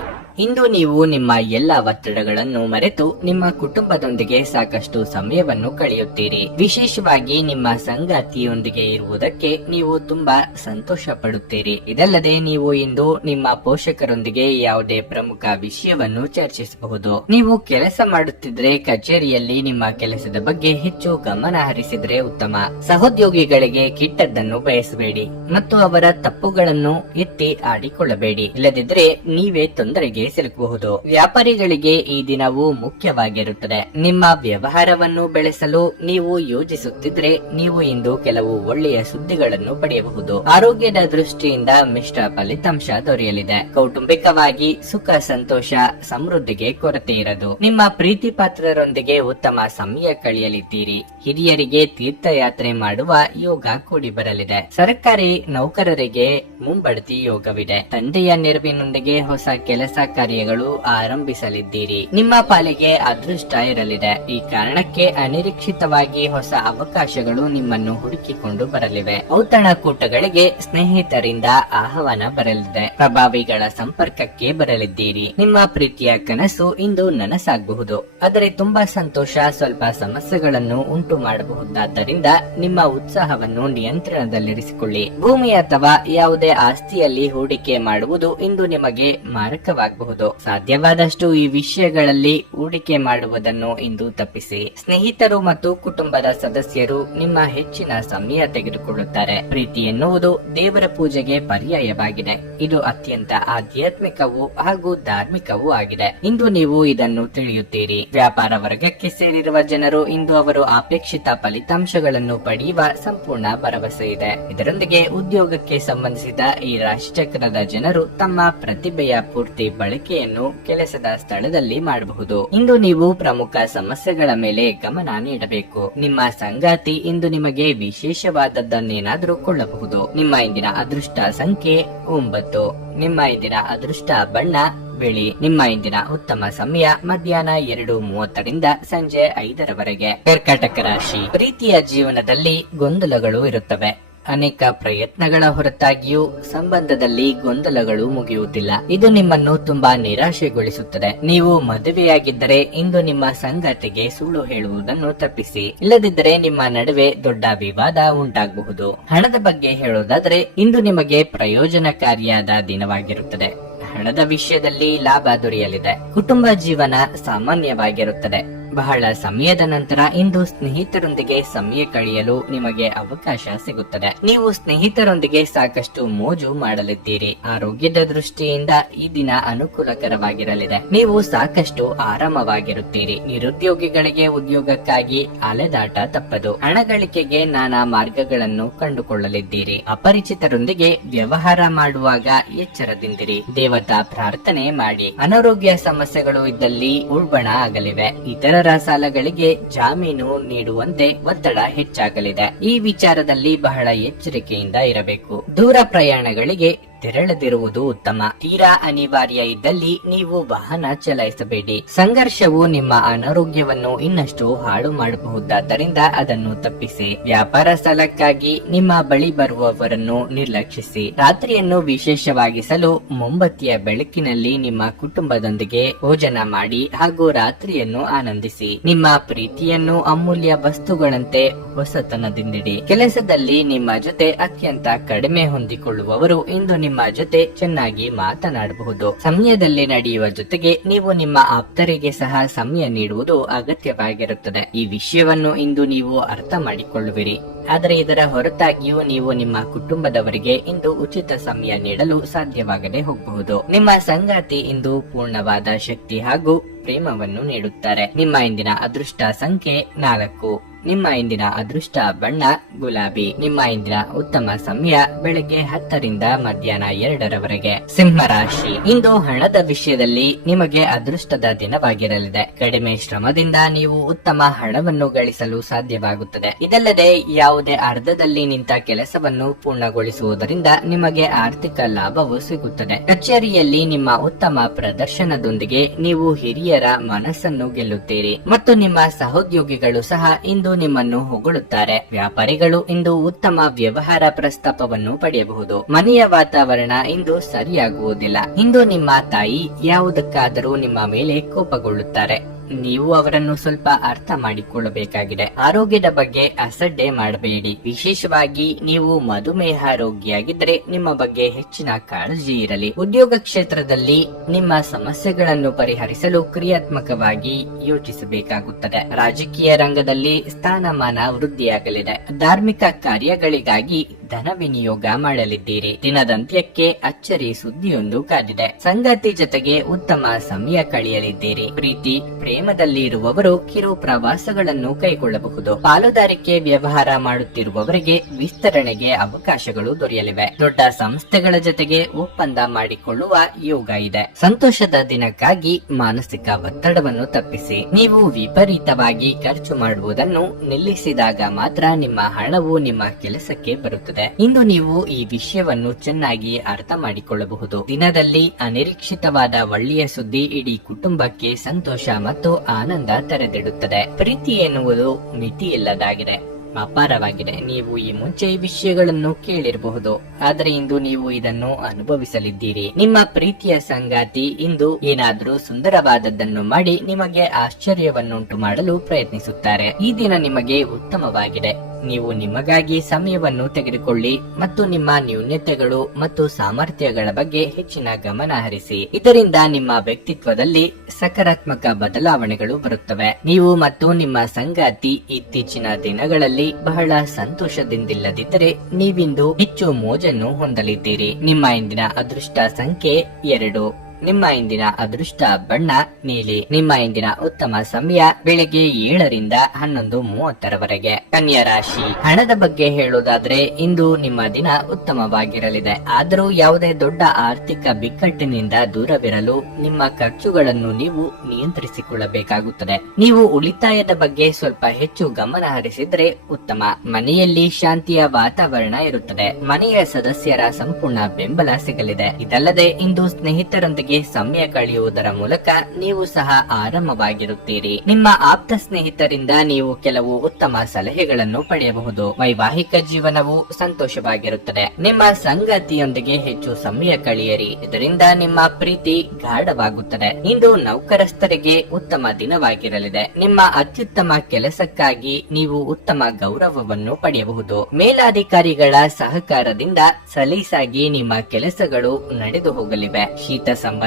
ಇಂದು ನೀವು ನಿಮ್ಮ ಎಲ್ಲ ಒತ್ತಡಗಳನ್ನು ಮರೆತು ನಿಮ್ಮ ಕುಟುಂಬದೊಂದಿಗೆ ಸಾಕಷ್ಟು ಸಮಯವನ್ನು ಕಳೆಯುತ್ತೀರಿ. ವಿಶೇಷವಾಗಿ ನಿಮ್ಮ ಸಂಗಾತಿಯೊಂದಿಗೆ ಇರುವುದಕ್ಕೆ ನೀವು ತುಂಬಾ ಸಂತೋಷ ಪಡುತ್ತೀರಿ. ಇದಲ್ಲದೆ ನೀವು ಇಂದು ನಿಮ್ಮ ಪೋಷಕರೊಂದಿಗೆ ಯಾವುದೇ ಪ್ರಮುಖ ವಿಷಯವನ್ನು ಚರ್ಚಿಸಬಹುದು. ನೀವು ಕೆಲಸ ಮಾಡುತ್ತಿದ್ರೆ ಕಚೇರಿಯಲ್ಲಿ ನಿಮ್ಮ ಕೆಲಸದ ಬಗ್ಗೆ ಹೆಚ್ಚು ಗಮನ ಹರಿಸಿದ್ರೆ ಉತ್ತಮ. ಸಹೋದ್ಯೋಗಿಗಳಿಗೆ ಕೆಟ್ಟದ್ದನ್ನು ಬಯಸಬೇಡಿ ಮತ್ತು ಅವರ ತಪ್ಪುಗಳನ್ನು ಎತ್ತಿ ಆಡಿಕೊಳ್ಳಬೇಡಿ. ಇಲ್ಲದಿದ್ರೆ ನೀವೇ ತೊಂದರೆಗೆ ಸಿಲುಕಬಹುದು. ವ್ಯಾಪಾರಿಗಳಿಗೆ ಈ ದಿನವೂ ಮುಖ್ಯವಾಗಿರುತ್ತದೆ. ನಿಮ್ಮ ವ್ಯವಹಾರವನ್ನು ಬೆಳೆಸಲು ನೀವು ಯೋಜಿಸುತ್ತಿದ್ರೆ ನೀವು ಇಂದು ಕೆಲವು ಒಳ್ಳೆಯ ಸುದ್ದಿಗಳನ್ನು ಪಡೆಯಬಹುದು. ಆರೋಗ್ಯದ ದೃಷ್ಟಿಯಿಂದ ಮಿಶ್ರ ಫಲಿತಾಂಶ ದೊರೆಯಲಿದೆ. ಕೌಟುಂಬಿಕವಾಗಿ ಸುಖ, ಸಂತೋಷ, ಸಮೃದ್ಧಿಗೆ ಕೊರತೆ ಇರದು. ನಿಮ್ಮ ಪ್ರೀತಿ ಪಾತ್ರರೊಂದಿಗೆ ಉತ್ತಮ ಸಮಯ ಕಳೆಯಲಿದ್ದೀರಿ. ಹಿರಿಯರಿಗೆ ತೀರ್ಥಯಾತ್ರೆ ಮಾಡುವ ಯೋಗ ಕೂಡಿ ಬರಲಿದೆ. ಸರ್ಕಾರಿ ನೌಕರರಿಗೆ ಮುಂಬಡ್ತಿ ಯೋಗವಿದೆ. ತಂದೆಯ ನೆರವಿನೊಂದಿಗೆ ಹೊಸ ಕೆಲಸ ಕಾರ್ಯಗಳು ಆರಂಭಿಸಲಿದ್ದೀರಿ. ನಿಮ್ಮ ಪಾಲಿಗೆ ಅದೃಷ್ಟ ಇರಲಿದೆ. ಈ ಕಾರಣಕ್ಕೆ ಅನಿರೀಕ್ಷಿತವಾಗಿ ಹೊಸ ಅವಕಾಶಗಳು ನಿಮ್ಮನ್ನು ಹುಡುಕಿಕೊಂಡು ಬರಲಿವೆ. ಔತಣಕೂಟಗಳಿಗೆ ಸ್ನೇಹಿತರಿಂದ ಆಹ್ವಾನ ಬರಲಿದೆ. ಪ್ರಭಾವಿಗಳ ಸಂಪರ್ಕಕ್ಕೆ ಬರಲಿದ್ದೀರಿ. ನಿಮ್ಮ ಪ್ರೀತಿಯ ಕನಸು ಇಂದು ನನಸಾಗಬಹುದು. ಆದರೆ ತುಂಬಾ ಸಂತೋಷ ಸ್ವಲ್ಪ ಸಮಸ್ಯೆಗಳನ್ನು ಉಂಟು ಮಾಡಬಹುದಾದ್ದರಿಂದ ನಿಮ್ಮ ಉತ್ಸಾಹವನ್ನು ನಿಯಂತ್ರಣದಲ್ಲಿರಿಸಿಕೊಳ್ಳಿ. ಭೂಮಿ ಅಥವಾ ಯಾವುದೇ ಆಸ್ತಿಯಲ್ಲಿ ಹೂಡಿಕೆ ಮಾಡುವುದು ಇಂದು ನಿಮಗೆ ಮಾರಕವಾಗಬಹುದು. ಸಾಧ್ಯವಾದಷ್ಟು ಈ ವಿಷಯಗಳಲ್ಲಿ ಹೂಡಿಕೆ ಮಾಡುವುದನ್ನು ಇಂದು ತಪ್ಪಿಸಿ. ಸ್ನೇಹಿತರು ಮತ್ತು ಕುಟುಂಬದ ಸದಸ್ಯರು ನಿಮ್ಮ ಹೆಚ್ಚಿನ ಸಮಯ ತೆಗೆದುಕೊಳ್ಳುತ್ತಾರೆ. ಪ್ರೀತಿ ಎನ್ನುವುದು ದೇವರ ಪೂಜೆಗೆ ಪರ್ಯಾಯವಾಗಿದೆ. ಇದು ಅತ್ಯಂತ ಆಧ್ಯಾತ್ಮಿಕವೂ ಹಾಗೂ ಧಾರ್ಮಿಕವೂ ಆಗಿದೆ. ಇಂದು ನೀವು ಇದನ್ನು ತಿಳಿಯುತ್ತೀರಿ. ವ್ಯಾಪಾರ ವರ್ಗಕ್ಕೆ ಸೇರಿರುವ ಜನರು ಇಂದು ಅವರು ಅಪೇಕ್ಷಿತ ಫಲಿತಾಂಶಗಳನ್ನು ಪಡೆಯುವ ಸಂಪೂರ್ಣ ಭರವಸೆ ಇದೆ. ಇದರೊಂದಿಗೆ ಉದ್ಯೋಗಕ್ಕೆ ಸಂಬಂಧಿಸಿದ ಈ ರಾಶಿಚಕ್ರದ ಜನರು ತಮ್ಮ ಪ್ರತಿಭೆಯ ಪೂರ್ತಿ ಬಳಕೆಯನ್ನು ಕೆಲಸದ ಸ್ಥಳದಲ್ಲಿ ಮಾಡಬಹುದು. ಇಂದು ನೀವು ಪ್ರಮುಖ ಸಮಸ್ಯೆಗಳ ಮೇಲೆ ಗಮನ ನೀಡಬೇಕು. ನಿಮ್ಮ ಸಂಗಾತಿ ಇಂದು ನಿಮಗೆ ವಿಶೇಷವಾದದ್ದನ್ನೇನಾದ್ರೂ ಕೊಳ್ಳಬಹುದು. ನಿಮ್ಮ ಇಂದಿನ ಅದೃಷ್ಟ ಸಂಖ್ಯೆ 9. ನಿಮ್ಮ ಇಂದಿನ ಅದೃಷ್ಟ ಬಣ್ಣ ಬಿಳಿ. ನಿಮ್ಮ ಇಂದಿನ ಉತ್ತಮ ಸಮಯ ಮಧ್ಯಾಹ್ನ 2:30ರಿಂದ ಸಂಜೆ 5ರವರೆಗೆ. ಕರ್ಕಾಟಕ ರಾಶಿ. ಪ್ರೀತಿಯ ಜೀವನದಲ್ಲಿ ಗೊಂದಲಗಳು ಇರುತ್ತವೆ. ಅನೇಕ ಪ್ರಯತ್ನಗಳ ಹೊರತಾಗಿಯೂ ಸಂಬಂಧದಲ್ಲಿ ಗೊಂದಲಗಳು ಮುಗಿಯುವುದಿಲ್ಲ. ಇದು ನಿಮ್ಮನ್ನು ತುಂಬಾ ನಿರಾಶೆಗೊಳಿಸುತ್ತದೆ. ನೀವು ಮದುವೆಯಾಗಿದ್ದರೆ ಇಂದು ನಿಮ್ಮ ಸಂಗಾತಿಗೆ ಸುಳ್ಳು ಹೇಳುವುದನ್ನು ತಪ್ಪಿಸಿ. ಇಲ್ಲದಿದ್ದರೆ ನಿಮ್ಮ ನಡುವೆ ದೊಡ್ಡ ವಿವಾದ ಉಂಟಾಗಬಹುದು. ಹಣದ ಬಗ್ಗೆ ಹೇಳೋದಾದ್ರೆ ಇಂದು ನಿಮಗೆ ಪ್ರಯೋಜನಕಾರಿಯಾದ ದಿನವಾಗಿರುತ್ತದೆ. ಹಣದ ವಿಷಯದಲ್ಲಿ ಲಾಭ ದೊರೆಯಲಿದೆ. ಕುಟುಂಬ ಜೀವನ ಸಾಮಾನ್ಯವಾಗಿರುತ್ತದೆ. ಬಹಳ ಸಮಯದ ನಂತರ ಇಂದು ಸ್ನೇಹಿತರೊಂದಿಗೆ ಸಮಯ ಕಳೆಯಲು ನಿಮಗೆ ಅವಕಾಶ ಸಿಗುತ್ತದೆ. ನೀವು ಸ್ನೇಹಿತರೊಂದಿಗೆ ಸಾಕಷ್ಟು ಮೋಜು ಮಾಡಲಿದ್ದೀರಿ. ಆರೋಗ್ಯದ ದೃಷ್ಟಿಯಿಂದ ಈ ದಿನ ಅನುಕೂಲಕರವಾಗಿರಲಿದೆ. ನೀವು ಸಾಕಷ್ಟು ಆರಾಮವಾಗಿರುತ್ತೀರಿ. ನಿರುದ್ಯೋಗಿಗಳಿಗೆ ಉದ್ಯೋಗಕ್ಕಾಗಿ ಅಲೆದಾಟ ತಪ್ಪದು. ಹಣ ಗಳಿಕೆಗೆ ನಾನಾ ಮಾರ್ಗಗಳನ್ನು ಕಂಡುಕೊಳ್ಳಲಿದ್ದೀರಿ. ಅಪರಿಚಿತರೊಂದಿಗೆ ವ್ಯವಹಾರ ಮಾಡುವಾಗ ಎಚ್ಚರದಿಂದಿರಿ. ದೇವತಾ ಪ್ರಾರ್ಥನೆ ಮಾಡಿ. ಅನಾರೋಗ್ಯ ಸಮಸ್ಯೆಗಳು ಇದ್ದಲ್ಲಿ ಉಲ್ಬಣ ಆಗಲಿವೆ. ಇತರ ಸಾಲಗಳಿಗೆ ಜಾಮೀನು ನೀಡುವಂತೆ ಒತ್ತಡ ಹೆಚ್ಚಾಗಲಿದೆ. ಈ ವಿಚಾರದಲ್ಲಿ ಬಹಳ ಎಚ್ಚರಿಕೆಯಿಂದ ಇರಬೇಕು. ದೂರ ಪ್ರಯಾಣಗಳಿಗೆ ತೆರಳದಿರುವುದು ಉತ್ತಮ. ತೀರಾ ಅನಿವಾರ್ಯ ಇದ್ದಲ್ಲಿ ನೀವು ವಾಹನ ಚಲಾಯಿಸಬೇಡಿ. ಸಂಘರ್ಷವು ನಿಮ್ಮ ಅನಾರೋಗ್ಯವನ್ನು ಇನ್ನಷ್ಟು ಹಾಳು ಮಾಡಬಹುದಾದ್ದರಿಂದ ಅದನ್ನು ತಪ್ಪಿಸಿ. ವ್ಯಾಪಾರ ಸಾಲಕ್ಕಾಗಿ ನಿಮ್ಮ ಬಳಿ ಬರುವವರನ್ನು ನಿರ್ಲಕ್ಷಿಸಿ. ರಾತ್ರಿಯನ್ನು ವಿಶೇಷವಾಗಿಸಲು ಮೊಂಬತ್ತಿಯ ಬೆಳಕಿನಲ್ಲಿ ನಿಮ್ಮ ಕುಟುಂಬದೊಂದಿಗೆ ಭೋಜನ ಮಾಡಿ ಹಾಗೂ ರಾತ್ರಿಯನ್ನು ಆನಂದಿಸಿ. ನಿಮ್ಮ ಪ್ರೀತಿಯನ್ನು ಅಮೂಲ್ಯ ವಸ್ತುಗಳಂತೆ ಹೊಸತನದಿಂದಿಡಿ. ಕೆಲಸದಲ್ಲಿ ನಿಮ್ಮ ಜೊತೆ ಅತ್ಯಂತ ಕಡಿಮೆ ಹೊಂದಿಕೊಳ್ಳುವವರು ಇಂದು ನಿಮ್ಮ ಜೊತೆ ಚೆನ್ನಾಗಿ ಮಾತನಾಡಬಹುದು. ಸಮಯದಲ್ಲಿ ನಡೆಯುವ ಜೊತೆಗೆ ನೀವು ನಿಮ್ಮ ಆಪ್ತರಿಗೆ ಸಹ ಸಮಯ ನೀಡುವುದು ಅಗತ್ಯವಾಗಿರುತ್ತದೆ. ಈ ವಿಷಯವನ್ನು ಇಂದು ನೀವು ಅರ್ಥ ಮಾಡಿಕೊಳ್ಳುವಿರಿ. ಆದರೆ ಇದರ ಹೊರತಾಗಿಯೂ ನೀವು ನಿಮ್ಮ ಕುಟುಂಬದವರಿಗೆ ಇಂದು ಉಚಿತ ಸಮಯ ನೀಡಲು ಸಾಧ್ಯವಾಗದೆ ಹೋಗಬಹುದು. ನಿಮ್ಮ ಸಂಗಾತಿ ಇಂದು ಪೂರ್ಣವಾದ ಶಕ್ತಿ ಹಾಗೂ ಪ್ರೇಮವನ್ನು ನೀಡುತ್ತಾರೆ. ನಿಮ್ಮ ಇಂದಿನ ಅದೃಷ್ಟ ಸಂಖ್ಯೆ 4. ನಿಮ್ಮ ಇಂದಿನ ಅದೃಷ್ಟ ಬಣ್ಣ ಗುಲಾಬಿ. ನಿಮ್ಮ ಇಂದಿನ ಉತ್ತಮ ಸಮಯ ಬೆಳಗ್ಗೆ 10ರಿಂದ ಮಧ್ಯಾಹ್ನ 2ರವರೆಗೆ. ಸಿಂಹ ರಾಶಿ. ಇಂದು ಹಣದ ವಿಷಯದಲ್ಲಿ ನಿಮಗೆ ಅದೃಷ್ಟದ ದಿನವಾಗಿರಲಿದೆ. ಕಡಿಮೆ ಶ್ರಮದಿಂದ ನೀವು ಉತ್ತಮ ಹಣವನ್ನು ಗಳಿಸಲು ಸಾಧ್ಯವಾಗುತ್ತದೆ. ಇದಲ್ಲದೆ ಯಾವುದೇ ಅರ್ಧದಲ್ಲಿ ನಿಂತ ಕೆಲಸವನ್ನು ಪೂರ್ಣಗೊಳಿಸುವುದರಿಂದ ನಿಮಗೆ ಆರ್ಥಿಕ ಲಾಭವು ಸಿಗುತ್ತದೆ. ಕಚೇರಿಯಲ್ಲಿ ನಿಮ್ಮ ಉತ್ತಮ ಪ್ರದರ್ಶನದೊಂದಿಗೆ ನೀವು ಹಿರಿಯರ ಮನಸ್ಸನ್ನು ಗೆಲ್ಲುತ್ತೀರಿ ಮತ್ತು ನಿಮ್ಮ ಸಹೋದ್ಯೋಗಿಗಳು ಸಹ ಇಂದು ಇಂದು ನಿಮ್ಮನ್ನು ಹೊಗಳುತ್ತಾರೆ. ವ್ಯಾಪಾರಿಗಳು ಇಂದು ಉತ್ತಮ ವ್ಯವಹಾರ ಪ್ರಸ್ತಾಪವನ್ನು ಪಡೆಯಬಹುದು. ಮನೆಯ ವಾತಾವರಣ ಇಂದು ಸರಿಯಾಗುವುದಿಲ್ಲ. ಇಂದು ನಿಮ್ಮ ತಾಯಿ ಯಾವುದಕ್ಕಾದರೂ ನಿಮ್ಮ ಮೇಲೆ ಕೋಪಗೊಳ್ಳುತ್ತಾರೆ. ನೀವು ಅವರನ್ನು ಸ್ವಲ್ಪ ಅರ್ಥ ಮಾಡಿಕೊಳ್ಳಬೇಕಾಗಿದೆ. ಆರೋಗ್ಯದ ಬಗ್ಗೆ ಅಸಡ್ಡೆ ಮಾಡಬೇಡಿ. ವಿಶೇಷವಾಗಿ ನೀವು ಮಧುಮೇಹ ರೋಗಿಯಾಗಿದ್ದರೆ ನಿಮ್ಮ ಬಗ್ಗೆ ಹೆಚ್ಚಿನ ಕಾಳಜಿ ಇರಲಿ. ಉದ್ಯೋಗ ಕ್ಷೇತ್ರದಲ್ಲಿ ನಿಮ್ಮ ಸಮಸ್ಯೆಗಳನ್ನು ಪರಿಹರಿಸಲು ಕ್ರಿಯಾತ್ಮಕವಾಗಿ ಯೋಚಿಸಬೇಕಾಗುತ್ತದೆ. ರಾಜಕೀಯ ರಂಗದಲ್ಲಿ ಸ್ಥಾನಮಾನ ವೃದ್ಧಿಯಾಗಲಿದೆ. ಧಾರ್ಮಿಕ ಕಾರ್ಯಗಳಿಗಾಗಿ ಧನ ವಿನಿಯೋಗ ಮಾಡಲಿದ್ದೀರಿ. ದಿನದಂತ್ಯಕ್ಕೆ ಅಚ್ಚರಿ ಸುದ್ದಿಯೊಂದು ಕಾದಿದೆ. ಸಂಗಾತಿ ಜೊತೆಗೆ ಉತ್ತಮ ಸಮಯ ಕಳೆಯಲಿದ್ದೀರಿ. ಪ್ರೀತಿ ಪ್ರೇಮದಲ್ಲಿ ಇರುವವರು ಕಿರು ಪ್ರವಾಸಗಳನ್ನು ಕೈಗೊಳ್ಳಬಹುದು. ಪಾಲುದಾರಿಕೆ ವ್ಯವಹಾರ ಮಾಡುತ್ತಿರುವವರಿಗೆ ವಿಸ್ತರಣೆಗೆ ಅವಕಾಶಗಳು ದೊರೆಯಲಿವೆ. ದೊಡ್ಡ ಸಂಸ್ಥೆಗಳ ಜೊತೆಗೆ ಒಪ್ಪಂದ ಮಾಡಿಕೊಳ್ಳುವ ಯೋಗ ಇದೆ. ಸಂತೋಷದ ದಿನಕ್ಕಾಗಿ ಮಾನಸಿಕ ಒತ್ತಡವನ್ನು ತಪ್ಪಿಸಿ. ನೀವು ವಿಪರೀತವಾಗಿ ಖರ್ಚು ಮಾಡುವುದನ್ನು ನಿಲ್ಲಿಸಿದಾಗ ಮಾತ್ರ ನಿಮ್ಮ ಹಣವು ನಿಮ್ಮ ಕೆಲಸಕ್ಕೆ ಬರುತ್ತದೆ. ಇಂದು ನೀವು ಈ ವಿಷಯವನ್ನು ಚೆನ್ನಾಗಿ ಅರ್ಥ ಮಾಡಿಕೊಳ್ಳಬಹುದು. ದಿನದಲ್ಲಿ ಅನಿರೀಕ್ಷಿತವಾದ ಒಳ್ಳೆಯ ಸುದ್ದಿ ಇಡೀ ಕುಟುಂಬಕ್ಕೆ ಸಂತೋಷ ಮತ್ತು ಆನಂದ ತೆರೆದಿಡುತ್ತದೆ. ಪ್ರೀತಿ ಎನ್ನುವುದು ಮಿತಿಯಿಲ್ಲದಾಗಿದೆ, ಅಪಾರವಾಗಿದೆ. ನೀವು ಈ ಮುಂಚೆ ಈ ವಿಷಯಗಳನ್ನು ಕೇಳಿರಬಹುದು, ಆದರೆ ಇಂದು ನೀವು ಇದನ್ನು ಅನುಭವಿಸಲಿದ್ದೀರಿ. ನಿಮ್ಮ ಪ್ರೀತಿಯ ಸಂಗಾತಿ ಇಂದು ಏನಾದರೂ ಸುಂದರವಾದದ್ದನ್ನು ಮಾಡಿ ನಿಮಗೆ ಆಶ್ಚರ್ಯವನ್ನುಂಟು ಮಾಡಲು ಪ್ರಯತ್ನಿಸುತ್ತಾರೆ. ಈ ದಿನ ನಿಮಗೆ ಉತ್ತಮವಾಗಿದೆ. ನೀವು ನಿಮಗಾಗಿ ಸಮಯವನ್ನು ತೆಗೆದುಕೊಳ್ಳಿ ಮತ್ತು ನಿಮ್ಮ ನ್ಯೂನತೆಗಳು ಮತ್ತು ಸಾಮರ್ಥ್ಯಗಳ ಬಗ್ಗೆ ಹೆಚ್ಚಿನ ಗಮನ ಹರಿಸಿ. ಇದರಿಂದ ನಿಮ್ಮ ವ್ಯಕ್ತಿತ್ವದಲ್ಲಿ ಸಕಾರಾತ್ಮಕ ಬದಲಾವಣೆಗಳು ಬರುತ್ತವೆ. ನೀವು ಮತ್ತು ನಿಮ್ಮ ಸಂಗಾತಿ ಇತ್ತೀಚಿನ ದಿನಗಳಲ್ಲಿ ಬಹಳ ಸಂತೋಷದಿಂದಿಲ್ಲದಿದ್ದರೆ ನೀವಿಂದು ಹೆಚ್ಚು ಮೋಜನ್ನು ಹೊಂದಲಿದ್ದೀರಿ. ನಿಮ್ಮ ಇಂದಿನ ಅದೃಷ್ಟ ಸಂಖ್ಯೆ 2. ನಿಮ್ಮ ಇಂದಿನ ಅದೃಷ್ಟ ಬಣ್ಣ ನೀಲಿ. ನಿಮ್ಮ ಇಂದಿನ ಉತ್ತಮ ಸಮಯ ಬೆಳಿಗ್ಗೆ 7 ರಿಂದ 11:30 ಕನ್ಯಾ ರಾಶಿ. ಹಣದ ಬಗ್ಗೆ ಹೇಳೋದಾದ್ರೆ ಇಂದು ನಿಮ್ಮ ದಿನ ಉತ್ತಮವಾಗಿರಲಿದೆ. ಆದರೂ ಯಾವುದೇ ದೊಡ್ಡ ಆರ್ಥಿಕ ಬಿಕ್ಕಟ್ಟಿನಿಂದ ದೂರವಿರಲು ನಿಮ್ಮ ಖರ್ಚುಗಳನ್ನು ನೀವು ನಿಯಂತ್ರಿಸಿಕೊಳ್ಳಬೇಕಾಗುತ್ತದೆ. ನೀವು ಉಳಿತಾಯದ ಬಗ್ಗೆ ಸ್ವಲ್ಪ ಹೆಚ್ಚು ಗಮನ ಹರಿಸಿದ್ರೆ ಉತ್ತಮ. ಮನೆಯಲ್ಲಿ ಶಾಂತಿಯ ವಾತಾವರಣ ಇರುತ್ತದೆ. ಮನೆಯ ಸದಸ್ಯರ ಸಂಪೂರ್ಣ ಬೆಂಬಲ ಸಿಗಲಿದೆ. ಇದಲ್ಲದೆ ಇಂದು ಸ್ನೇಹಿತರೊಂದಿಗೆ ಸಮಯ ಕಳೆಯುವುದರ ಮೂಲಕ ನೀವು ಸಹ ಆರಾಮವಾಗಿರುತ್ತೀರಿ. ನಿಮ್ಮ ಆಪ್ತ ಸ್ನೇಹಿತರಿಂದ ನೀವು ಕೆಲವು ಉತ್ತಮ ಸಲಹೆಗಳನ್ನು ಪಡೆಯಬಹುದು. ವೈವಾಹಿಕ ಜೀವನವು ಸಂತೋಷವಾಗಿರುತ್ತದೆ. ನಿಮ್ಮ ಸಂಗಾತಿಯೊಂದಿಗೆ ಹೆಚ್ಚು ಸಮಯ ಕಳೆಯಿರಿ. ಇದರಿಂದ ನಿಮ್ಮ ಪ್ರೀತಿ ಗಾಢವಾಗುತ್ತದೆ. ಇಂದು ನೌಕರಸ್ಥರಿಗೆ ಉತ್ತಮ ದಿನವಾಗಿರಲಿದೆ. ನಿಮ್ಮ ಅತ್ಯುತ್ತಮ ಕೆಲಸಕ್ಕಾಗಿ ನೀವು ಉತ್ತಮ ಗೌರವವನ್ನು ಪಡೆಯಬಹುದು. ಮೇಲಾಧಿಕಾರಿಗಳ ಸಹಕಾರದಿಂದ ಸಲೀಸಾಗಿ ನಿಮ್ಮ ಕೆಲಸಗಳು ನಡೆದು ಹೋಗಲಿವೆ. ಶೀತ ಸಂಬಂಧಿ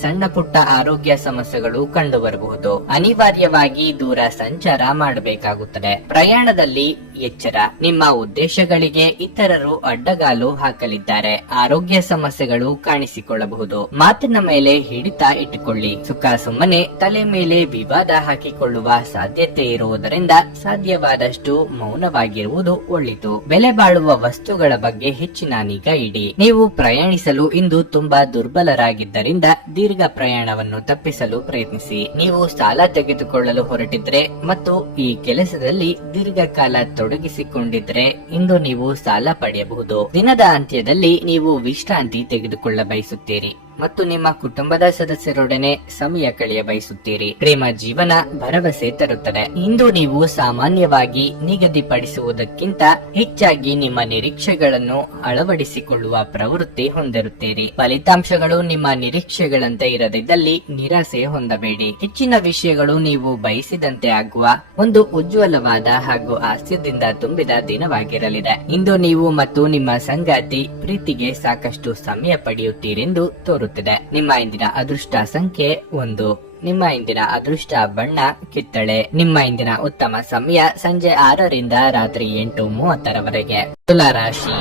ಸಣ್ಣ ಪುಟ್ಟ ಆರೋಗ್ಯ ಸಮಸ್ಯೆಗಳು ಕಂಡು ಬರಬಹುದು. ಅನಿವಾರ್ಯವಾಗಿ ದೂರ ಸಂಚಾರ ಮಾಡಬೇಕಾಗುತ್ತದೆ. ಪ್ರಯಾಣದಲ್ಲಿ ಎಚ್ಚರ. ನಿಮ್ಮ ಉದ್ದೇಶಗಳಿಗೆ ಇತರರು ಅಡ್ಡಗಾಲು ಹಾಕಲಿದ್ದಾರೆ. ಆರೋಗ್ಯ ಸಮಸ್ಯೆಗಳು ಕಾಣಿಸಿಕೊಳ್ಳಬಹುದು. ಮಾತಿನ ಮೇಲೆ ಹಿಡಿತ ಇಟ್ಟುಕೊಳ್ಳಿ. ಸುಖ ಸುಮ್ಮನೆ ತಲೆ ಮೇಲೆ ವಿವಾದ ಹಾಕಿಕೊಳ್ಳುವ ಸಾಧ್ಯತೆ ಇರುವುದರಿಂದ ಸಾಧ್ಯವಾದಷ್ಟು ಮೌನವಾಗಿರುವುದು ಒಳಿತು. ಬೆಲೆ ಬಾಳುವ ವಸ್ತುಗಳ ಬಗ್ಗೆ ಹೆಚ್ಚಿನ ನಿಗಾ ಇಡಿ. ನೀವು ಪ್ರಯಾಣಿಸಲು ಇಂದು ತುಂಬಾ ದುರ್ಬಲರಾಗಿದ್ದರಿಂದ ದೀರ್ಘ ಪ್ರಯಾಣವನ್ನು ತಪ್ಪಿಸಲು ಪ್ರಯತ್ನಿಸಿ. ನೀವು ಸಾಲ ತೆಗೆದುಕೊಳ್ಳಲು ಹೊರಟಿದ್ರೆ ಮತ್ತು ಈ ಕೆಲಸದಲ್ಲಿ ದೀರ್ಘಕಾಲ ತೊಡಗಿಸಿಕೊಂಡಿದ್ರೆ ಇಂದು ನೀವು ಸಾಲ ಪಡೆಯಬಹುದು. ದಿನದ ಅಂತ್ಯದಲ್ಲಿ ನೀವು ವಿಶ್ರಾಂತಿ ತೆಗೆದುಕೊಳ್ಳ ಬಯಸುತ್ತೀರಿ ಮತ್ತು ನಿಮ್ಮ ಕುಟುಂಬದ ಸದಸ್ಯರೊಡನೆ ಸಮಯ ಕಳೆಯ ಬಯಸುತ್ತೀರಿ. ಪ್ರೇಮ ಜೀವನ ಭರವಸೆ ತರುತ್ತದೆ. ಇಂದು ನೀವು ಸಾಮಾನ್ಯವಾಗಿ ನಿಗದಿಪಡಿಸುವುದಕ್ಕಿಂತ ಹೆಚ್ಚಾಗಿ ನಿಮ್ಮ ನಿರೀಕ್ಷೆಗಳನ್ನು ಅಳವಡಿಸಿಕೊಳ್ಳುವ ಪ್ರವೃತ್ತಿ ಹೊಂದಿರುತ್ತೀರಿ. ಫಲಿತಾಂಶಗಳು ನಿಮ್ಮ ನಿರೀಕ್ಷೆಗಳಂತೆ ಇರದಿದ್ದಲ್ಲಿ ನಿರಾಸೆ ಹೊಂದಬೇಡಿ. ಹೆಚ್ಚಿನ ವಿಷಯಗಳು ನೀವು ಬಯಸಿದಂತೆ ಆಗುವ ಒಂದು ಉಜ್ವಲವಾದ ಹಾಗೂ ಹಾಸ್ಯದಿಂದ ತುಂಬಿದ ದಿನವಾಗಿರಲಿದೆ. ಇಂದು ನೀವು ಮತ್ತು ನಿಮ್ಮ ಸಂಗಾತಿ ಪ್ರೀತಿಗೆ ಸಾಕಷ್ಟು ಸಮಯ ಪಡೆಯುತ್ತೀರೆಂದು ತೋರುತ್ತದೆ. ನಿಮ್ಮ ಇಂದಿನ ಅದೃಷ್ಟ ಸಂಖ್ಯೆ 1. ನಿಮ್ಮ ಇಂದಿನ ಅದೃಷ್ಟ ಬಣ್ಣ ಕಿತ್ತಳೆ. ನಿಮ್ಮ ಇಂದಿನ ಉತ್ತಮ ಸಮಯ ಸಂಜೆ 6 ರಿಂದ ರಾತ್ರಿ 8:30 ತುಲಾ ರಾಶಿ.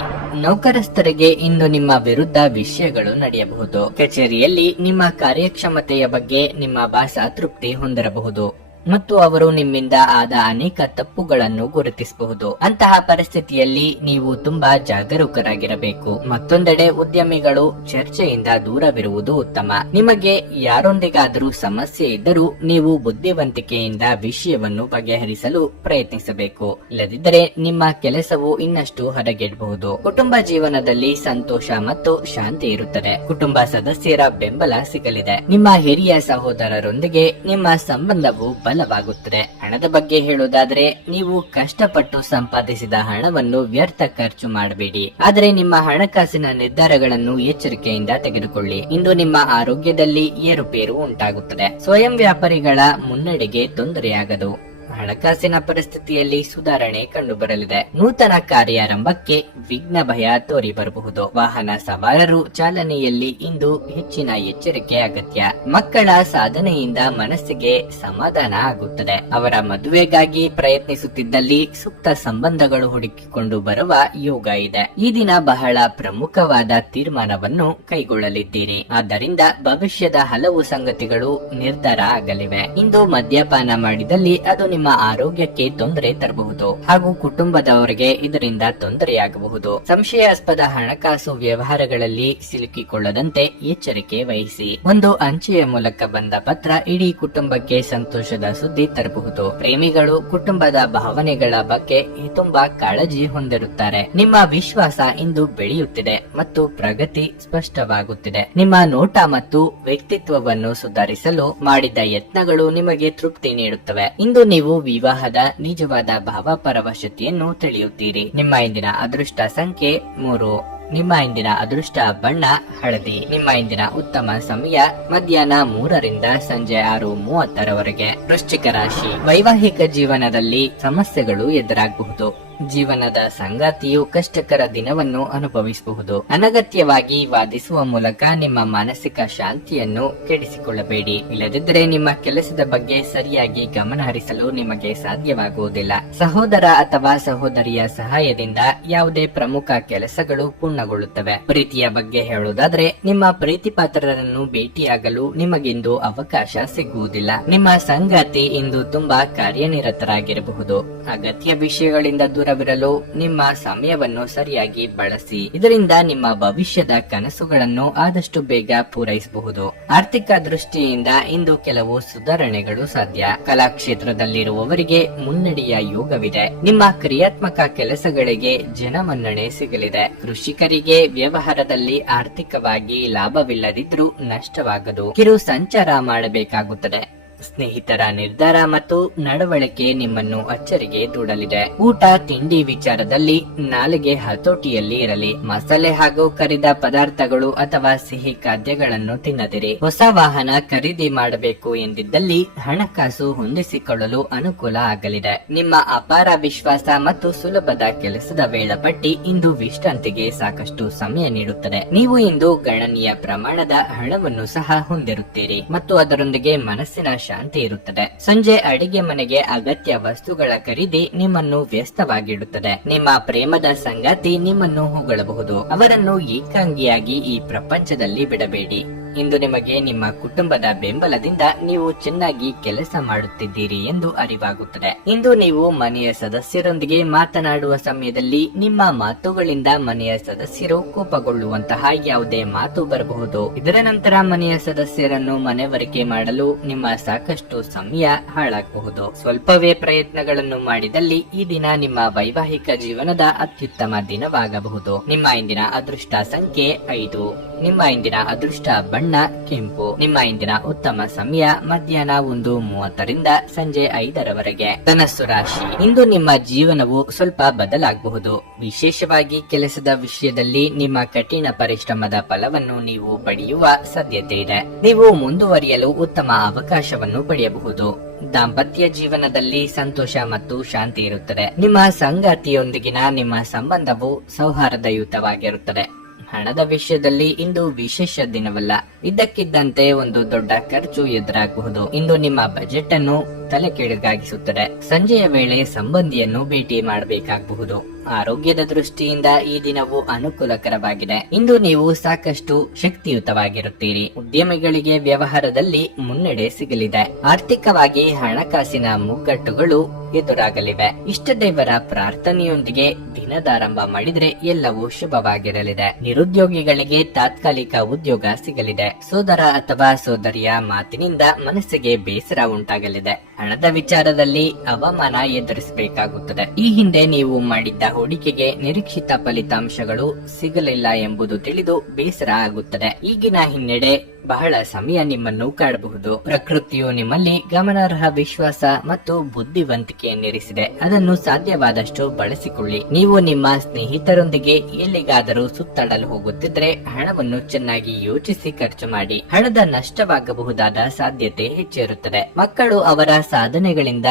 ನೌಕರಸ್ಥರಿಗೆ ಇಂದು ನಿಮ್ಮ ವಿರುದ್ಧ ವಿಷಯಗಳು ನಡೆಯಬಹುದು. ಕಚೇರಿಯಲ್ಲಿ ನಿಮ್ಮ ಕಾರ್ಯಕ್ಷಮತೆಯ ಬಗ್ಗೆ ನಿಮ್ಮ ಬಾಸ್ ಅತೃಪ್ತಿ ಹೊಂದಿರಬಹುದು ಮತ್ತು ಅವರು ನಿಮ್ಮಿಂದ ಆದ ಅನೇಕ ತಪ್ಪುಗಳನ್ನು ಗುರುತಿಸಬಹುದು. ಅಂತಹ ಪರಿಸ್ಥಿತಿಯಲ್ಲಿ ನೀವು ತುಂಬಾ ಜಾಗರೂಕರಾಗಿರಬೇಕು. ಮತ್ತೊಂದೆಡೆ ಉದ್ಯಮಿಗಳು ಚರ್ಚೆಯಿಂದ ದೂರವಿರುವುದು ಉತ್ತಮ. ನಿಮಗೆ ಯಾರೊಂದಿಗಾದರೂ ಸಮಸ್ಯೆ ಇದ್ದರೂ ನೀವು ಬುದ್ಧಿವಂತಿಕೆಯಿಂದ ವಿಷಯವನ್ನು ಬಗೆಹರಿಸಲು ಪ್ರಯತ್ನಿಸಬೇಕು. ಇಲ್ಲದಿದ್ದರೆ ನಿಮ್ಮ ಕೆಲಸವು ಇನ್ನಷ್ಟು ಹೊರಗೆಡಬಹುದು. ಕುಟುಂಬ ಜೀವನದಲ್ಲಿ ಸಂತೋಷ ಮತ್ತು ಶಾಂತಿ ಇರುತ್ತದೆ. ಕುಟುಂಬ ಸದಸ್ಯರ ಬೆಂಬಲ ಸಿಗಲಿದೆ. ನಿಮ್ಮ ಹಿರಿಯ ಸಹೋದರರೊಂದಿಗೆ ನಿಮ್ಮ ಸಂಬಂಧವು ಪ್ರಬಲವಾಗುತ್ತದೆ. ಹಣದ ಬಗ್ಗೆ ಹೇಳುವುದಾದ್ರೆ, ನೀವು ಕಷ್ಟಪಟ್ಟು ಸಂಪಾದಿಸಿದ ಹಣವನ್ನು ವ್ಯರ್ಥ ಖರ್ಚು ಮಾಡಬೇಡಿ. ಆದರೆ ನಿಮ್ಮ ಹಣಕಾಸಿನ ನಿರ್ಧಾರಗಳನ್ನು ಎಚ್ಚರಿಕೆಯಿಂದ ತೆಗೆದುಕೊಳ್ಳಿ. ಇಂದು ನಿಮ್ಮ ಆರೋಗ್ಯದಲ್ಲಿ ಏರುಪೇರು ಉಂಟಾಗುತ್ತದೆ. ಸ್ವಯಂ ವ್ಯಾಪಾರಿಗಳ ಮುನ್ನಡೆಗೆ ತೊಂದರೆಯಾಗದು. ಹಣಕಾಸಿನ ಪರಿಸ್ಥಿತಿಯಲ್ಲಿ ಸುಧಾರಣೆ ಕಂಡುಬರಲಿದೆ. ನೂತನ ಕಾರ್ಯಾರಂಭಕ್ಕೆ ವಿಘ್ನ ಭಯ ತೋರಿ ಬರಬಹುದು. ವಾಹನ ಸವಾರರು ಚಾಲನೆಯಲ್ಲಿ ಇಂದು ಹೆಚ್ಚಿನ ಎಚ್ಚರಿಕೆ ಅಗತ್ಯ. ಮಕ್ಕಳ ಸಾಧನೆಯಿಂದ ಮನಸ್ಸಿಗೆ ಸಮಾಧಾನ ಆಗುತ್ತದೆ. ಅವರ ಮದುವೆಗಾಗಿ ಪ್ರಯತ್ನಿಸುತ್ತಿದ್ದಲ್ಲಿ ಸೂಕ್ತ ಸಂಬಂಧಗಳು ಹುಡುಕಿಕೊಂಡು ಬರುವ ಯೋಗ ಇದೆ. ಈ ದಿನ ಬಹಳ ಪ್ರಮುಖವಾದ ತೀರ್ಮಾನವನ್ನು ಕೈಗೊಳ್ಳಲಿದ್ದೀರಿ. ಆದ್ದರಿಂದ ಭವಿಷ್ಯದ ಹಲವು ಸಂಗತಿಗಳು ನಿರ್ಧಾರ ಆಗಲಿವೆ. ಇಂದು ಮದ್ಯಪಾನ ಮಾಡಿದಲ್ಲಿ ಅದು ನಿಮ್ಮ ಆರೋಗ್ಯಕ್ಕೆ ತೊಂದರೆ ತರಬಹುದು ಹಾಗೂ ಕುಟುಂಬದವರಿಗೆ ಇದರಿಂದ ತೊಂದರೆಯಾಗಬಹುದು. ಸಂಶಯಾಸ್ಪದ ಹಣಕಾಸು ವ್ಯವಹಾರಗಳಲ್ಲಿ ಸಿಲುಕಿಕೊಳ್ಳದಂತೆ ಎಚ್ಚರಿಕೆ ವಹಿಸಿ. ಒಂದು ಅಂಚೆಯ ಮೂಲಕ ಬಂದ ಪತ್ರ ಇಡೀ ಕುಟುಂಬಕ್ಕೆ ಸಂತೋಷದ ಸುದ್ದಿ ತರಬಹುದು. ಪ್ರೇಮಿಗಳು ಕುಟುಂಬದ ಭಾವನೆಗಳ ಬಗ್ಗೆ ತುಂಬಾ ಕಾಳಜಿ ಹೊಂದಿರುತ್ತಾರೆ. ನಿಮ್ಮ ವಿಶ್ವಾಸ ಇಂದು ಬೆಳೆಯುತ್ತಿದೆ ಮತ್ತು ಪ್ರಗತಿ ಸ್ಪಷ್ಟವಾಗುತ್ತಿದೆ. ನಿಮ್ಮ ನೋಟ ಮತ್ತು ವ್ಯಕ್ತಿತ್ವವನ್ನು ಸುಧಾರಿಸಲು ಮಾಡಿದ ಯತ್ನಗಳು ನಿಮಗೆ ತೃಪ್ತಿ ನೀಡುತ್ತವೆ. ಇಂದು ನೀವು ವಿವಾಹದ ನಿಜವಾದ ಭಾವಪರವಶತೆಯನ್ನು ತಿಳಿಯುತ್ತೀರಿ. ನಿಮ್ಮ ಇಂದಿನ ಅದೃಷ್ಟ ಸಂಖ್ಯೆ 3. ನಿಮ್ಮ ಇಂದಿನ ಅದೃಷ್ಟ ಬಣ್ಣ ಹಳದಿ. ನಿಮ್ಮ ಇಂದಿನ ಉತ್ತಮ ಸಮಯ ಮಧ್ಯಾಹ್ನ 3ರಿಂದ ಸಂಜೆ 6:30ರವರೆಗೆ. ವೃಶ್ಚಿಕ ರಾಶಿ. ವೈವಾಹಿಕ ಜೀವನದಲ್ಲಿ ಸಮಸ್ಯೆಗಳು ಎದುರಾಗಬಹುದು. ಜೀವನದ ಸಂಗಾತಿಯು ಕಷ್ಟಕರ ದಿನವನ್ನು ಅನುಭವಿಸಬಹುದು. ಅನಗತ್ಯವಾಗಿ ವಾದಿಸುವ ಮೂಲಕ ನಿಮ್ಮ ಮಾನಸಿಕ ಶಾಂತಿಯನ್ನು ಕೆಡಿಸಿಕೊಳ್ಳಬೇಡಿ. ಇಲ್ಲದಿದ್ದರೆ ನಿಮ್ಮ ಕೆಲಸದ ಬಗ್ಗೆ ಸರಿಯಾಗಿ ಗಮನ ಹರಿಸಲು ನಿಮಗೆ ಸಾಧ್ಯವಾಗುವುದಿಲ್ಲ. ಸಹೋದರ ಅಥವಾ ಸಹೋದರಿಯ ಸಹಾಯದಿಂದ ಯಾವುದೇ ಪ್ರಮುಖ ಕೆಲಸಗಳು ಪೂರ್ಣಗೊಳ್ಳುತ್ತವೆ. ಪ್ರೀತಿಯ ಬಗ್ಗೆ ಹೇಳುವುದಾದ್ರೆ, ನಿಮ್ಮ ಪ್ರೀತಿ ಪಾತ್ರರನ್ನು ಭೇಟಿಯಾಗಲು ನಿಮಗಿಂದು ಅವಕಾಶ ಸಿಗುವುದಿಲ್ಲ. ನಿಮ್ಮ ಸಂಗಾತಿ ಇಂದು ತುಂಬಾ ಕಾರ್ಯನಿರತರಾಗಿರಬಹುದು. ಅಗತ್ಯ ವಿಷಯಗಳಿಂದ ದೂರವಿರಲು ನಿಮ್ಮ ಸಮಯವನ್ನು ಸರಿಯಾಗಿ ಬಳಸಿ. ಇದರಿಂದ ನಿಮ್ಮ ಭವಿಷ್ಯದ ಕನಸುಗಳನ್ನು ಆದಷ್ಟು ಬೇಗ ಪೂರೈಸಬಹುದು. ಆರ್ಥಿಕ ದೃಷ್ಟಿಯಿಂದ ಇಂದು ಕೆಲವು ಸುಧಾರಣೆಗಳು ಸಾಧ್ಯ. ಕಲಾ ಕ್ಷೇತ್ರದಲ್ಲಿರುವವರಿಗೆ ಮುನ್ನಡೆಯ ಯೋಗವಿದೆ. ನಿಮ್ಮ ಕ್ರಿಯಾತ್ಮಕ ಕೆಲಸಗಳಿಗೆ ಜನಮನ್ನಣೆ ಸಿಗಲಿದೆ. ಕೃಷಿಕರಿಗೆ ವ್ಯವಹಾರದಲ್ಲಿ ಆರ್ಥಿಕವಾಗಿ ಲಾಭವಿಲ್ಲದಿದ್ರೂ ನಷ್ಟವಾಗದು. ಕಿರು ಸಂಚಾರ ಮಾಡಬೇಕಾಗುತ್ತದೆ. ಸ್ನೇಹಿತರ ನಿರ್ಧಾರ ಮತ್ತು ನಡವಳಿಕೆ ನಿಮ್ಮನ್ನು ಅಚ್ಚರಿಗೆ ದೂಡಲಿದೆ. ಊಟ ತಿಂಡಿ ವಿಚಾರದಲ್ಲಿ ನಾಲಿಗೆ ಹತೋಟಿಯಲ್ಲಿ ಇರಲಿ. ಮಸಾಲೆ ಹಾಗೂ ಕರಿದ ಪದಾರ್ಥಗಳು ಅಥವಾ ಸಿಹಿ ಖಾದ್ಯಗಳನ್ನು ತಿನ್ನದಿರಿ. ಹೊಸ ವಾಹನ ಖರೀದಿ ಮಾಡಬೇಕು ಎಂದಿದ್ದಲ್ಲಿ ಹಣಕಾಸು ಹೊಂದಿಸಿಕೊಳ್ಳಲು ಅನುಕೂಲ ಆಗಲಿದೆ. ನಿಮ್ಮ ಅಪಾರ ವಿಶ್ವಾಸ ಮತ್ತು ಸುಲಭದ ಕೆಲಸದ ವೇಳಾಪಟ್ಟಿ ಇಂದು ವಿಶ್ರಾಂತಿಗೆ ಸಾಕಷ್ಟು ಸಮಯ ನೀಡುತ್ತದೆ. ನೀವು ಇಂದು ಗಣನೀಯ ಪ್ರಮಾಣದ ಹಣವನ್ನು ಸಹ ಹೊಂದಿರುತ್ತೀರಿ ಮತ್ತು ಅದರೊಂದಿಗೆ ಮನಸ್ಸಿನ ಶಾಂತಿ ಇರುತ್ತದೆ. ಸಂಜೆ ಅಡಿಗೆ ಮನೆಗೆ ಅಗತ್ಯ ವಸ್ತುಗಳ ಖರೀದಿ ನಿಮ್ಮನ್ನು ವ್ಯಸ್ತವಾಗಿಡುತ್ತದೆ. ನಿಮ್ಮ ಪ್ರೇಮದ ಸಂಗಾತಿ ನಿಮ್ಮನ್ನು ಹೊಗಳಬಹುದು. ಅವರನ್ನು ಏಕಾಂಗಿಯಾಗಿ ಈ ಪ್ರಪಂಚದಲ್ಲಿ ಬಿಡಬೇಡಿ. ಇಂದು ನಿಮಗೆ ನಿಮ್ಮ ಕುಟುಂಬದ ಬೆಂಬಲದಿಂದ ನೀವು ಚೆನ್ನಾಗಿ ಕೆಲಸ ಮಾಡುತ್ತಿದ್ದೀರಿ ಎಂದು ಅರಿವಾಗುತ್ತದೆ. ಇಂದು ನೀವು ಮನೆಯ ಸದಸ್ಯರೊಂದಿಗೆ ಮಾತನಾಡುವ ಸಮಯದಲ್ಲಿ ನಿಮ್ಮ ಮಾತುಗಳಿಂದ ಮನೆಯ ಸದಸ್ಯರು ಕೋಪಗೊಳ್ಳುವಂತಹ ಯಾವುದೇ ಮಾತು ಬರಬಹುದು. ಇದರ ನಂತರ ಮನೆಯ ಸದಸ್ಯರನ್ನು ಮನವರಿಕೆ ಮಾಡಲು ನಿಮ್ಮ ಸಾಕಷ್ಟು ಸಮಯ ಹಾಳಾಗಬಹುದು. ಸ್ವಲ್ಪವೇ ಪ್ರಯತ್ನಗಳನ್ನು ಮಾಡಿದಲ್ಲಿ ಈ ದಿನ ನಿಮ್ಮ ವೈವಾಹಿಕ ಜೀವನದ ಅತ್ಯುತ್ತಮ ದಿನವಾಗಬಹುದು. ನಿಮ್ಮ ಇಂದಿನ ಅದೃಷ್ಟ ಸಂಖ್ಯೆ 5. ನಿಮ್ಮ ಇಂದಿನ ಅದೃಷ್ಟ ಬಣ್ಣ ಕೆಂಪು. ನಿಮ್ಮ ಇಂದಿನ ಉತ್ತಮ ಸಮಯ ಮಧ್ಯಾಹ್ನ 1:30ರಿಂದ ಸಂಜೆ 5ರವರೆಗೆ. ಧನಸ್ಸು ರಾಶಿ. ಇಂದು ನಿಮ್ಮ ಜೀವನವು ಸ್ವಲ್ಪ ಬದಲಾಗಬಹುದು. ವಿಶೇಷವಾಗಿ ಕೆಲಸದ ವಿಷಯದಲ್ಲಿ ನಿಮ್ಮ ಕಠಿಣ ಪರಿಶ್ರಮದ ಫಲವನ್ನು ನೀವು ಪಡೆಯುವ ಸಾಧ್ಯತೆ ಇದೆ. ನೀವು ಮುಂದುವರಿಯಲು ಉತ್ತಮ ಅವಕಾಶವನ್ನು ಪಡೆಯಬಹುದು. ದಾಂಪತ್ಯ ಜೀವನದಲ್ಲಿ ಸಂತೋಷ ಮತ್ತು ಶಾಂತಿ ಇರುತ್ತದೆ. ನಿಮ್ಮ ಸಂಗಾತಿಯೊಂದಿಗಿನ ನಿಮ್ಮ ಸಂಬಂಧವು ಸೌಹಾರ್ದಯುತವಾಗಿರುತ್ತದೆ. ಹಣದ ವಿಷಯದಲ್ಲಿ ಇಂದು ವಿಶೇಷ ದಿನವಲ್ಲ. ಇದ್ದಕ್ಕಿದ್ದಂತೆ ಒಂದು ದೊಡ್ಡ ಖರ್ಚು ಎದುರಾಗಬಹುದು. ಇಂದು ನಿಮ್ಮ ಬಜೆಟ್ ಅನ್ನು ತಲೆ ಕೆಳಗಾಗಿಸುತ್ತದೆ. ಸಂಜೆಯ ವೇಳೆ ಸಂಬಂಧಿಯನ್ನು ಭೇಟಿ ಮಾಡಬೇಕಾಗಬಹುದು. ಆರೋಗ್ಯದ ದೃಷ್ಟಿಯಿಂದ ಈ ದಿನವು ಅನುಕೂಲಕರವಾಗಿದೆ. ಇಂದು ನೀವು ಸಾಕಷ್ಟು ಶಕ್ತಿಯುತವಾಗಿರುತ್ತೀರಿ. ಉದ್ಯಮಿಗಳಿಗೆ ವ್ಯವಹಾರದಲ್ಲಿ ಮುನ್ನಡೆ ಸಿಗಲಿದೆ. ಆರ್ಥಿಕವಾಗಿ ಹಣಕಾಸಿನ ಮುಗ್ಗಟ್ಟುಗಳು ಎದುರಾಗಲಿವೆ. ಇಷ್ಟ ದೇವರ ಪ್ರಾರ್ಥನೆಯೊಂದಿಗೆ ದಿನದಾರಂಭ ಮಾಡಿದ್ರೆ ಎಲ್ಲವೂ ಶುಭವಾಗಿರಲಿದೆ. ನಿರುದ್ಯೋಗಿಗಳಿಗೆ ತಾತ್ಕಾಲಿಕ ಉದ್ಯೋಗ ಸಿಗಲಿದೆ. ಸೋದರ ಅಥವಾ ಸೋದರಿಯ ಮಾತಿನಿಂದ ಮನಸ್ಸಿಗೆ ಬೇಸರ ಉಂಟಾಗಲಿದೆ. ಹಣದ ವಿಚಾರದಲ್ಲಿ ಅವಮಾನ ಎದುರಿಸಬೇಕಾಗುತ್ತದೆ. ಈ ಹಿಂದೆ ನೀವು ಮಾಡಿದ್ದ ಹೂಡಿಕೆಗೆ ನಿರೀಕ್ಷಿತ ಫಲಿತಾಂಶಗಳು ಸಿಗಲಿಲ್ಲ ಎಂಬುದು ತಿಳಿದು ಬೇಸರ ಆಗುತ್ತದೆ. ಈಗಿನ ಹಿನ್ನಡೆ ಬಹಳ ಸಮಯ ನಿಮ್ಮನ್ನು ಕಾಡಬಹುದು. ಪ್ರಕೃತಿಯು ನಿಮ್ಮಲ್ಲಿ ಗಮನಾರ್ಹ ವಿಶ್ವಾಸ ಮತ್ತು ಬುದ್ಧಿವಂತಿಕೆಯನ್ನಿರಿಸಿದೆ. ಅದನ್ನು ಸಾಧ್ಯವಾದಷ್ಟು ಬಳಸಿಕೊಳ್ಳಿ. ನೀವು ನಿಮ್ಮ ಸ್ನೇಹಿತರೊಂದಿಗೆ ಎಲ್ಲಿಗಾದರೂ ಸುತ್ತಾಡಲು ಹೋಗುತ್ತಿದ್ರೆ ಹಣವನ್ನು ಚೆನ್ನಾಗಿ ಯೋಚಿಸಿ ಖರ್ಚು ಮಾಡಿ. ಹಣದ ನಷ್ಟವಾಗಬಹುದಾದ ಸಾಧ್ಯತೆ ಹೆಚ್ಚಿರುತ್ತದೆ. ಮಕ್ಕಳು ಅವರ ಸಾಧನೆಗಳಿಂದ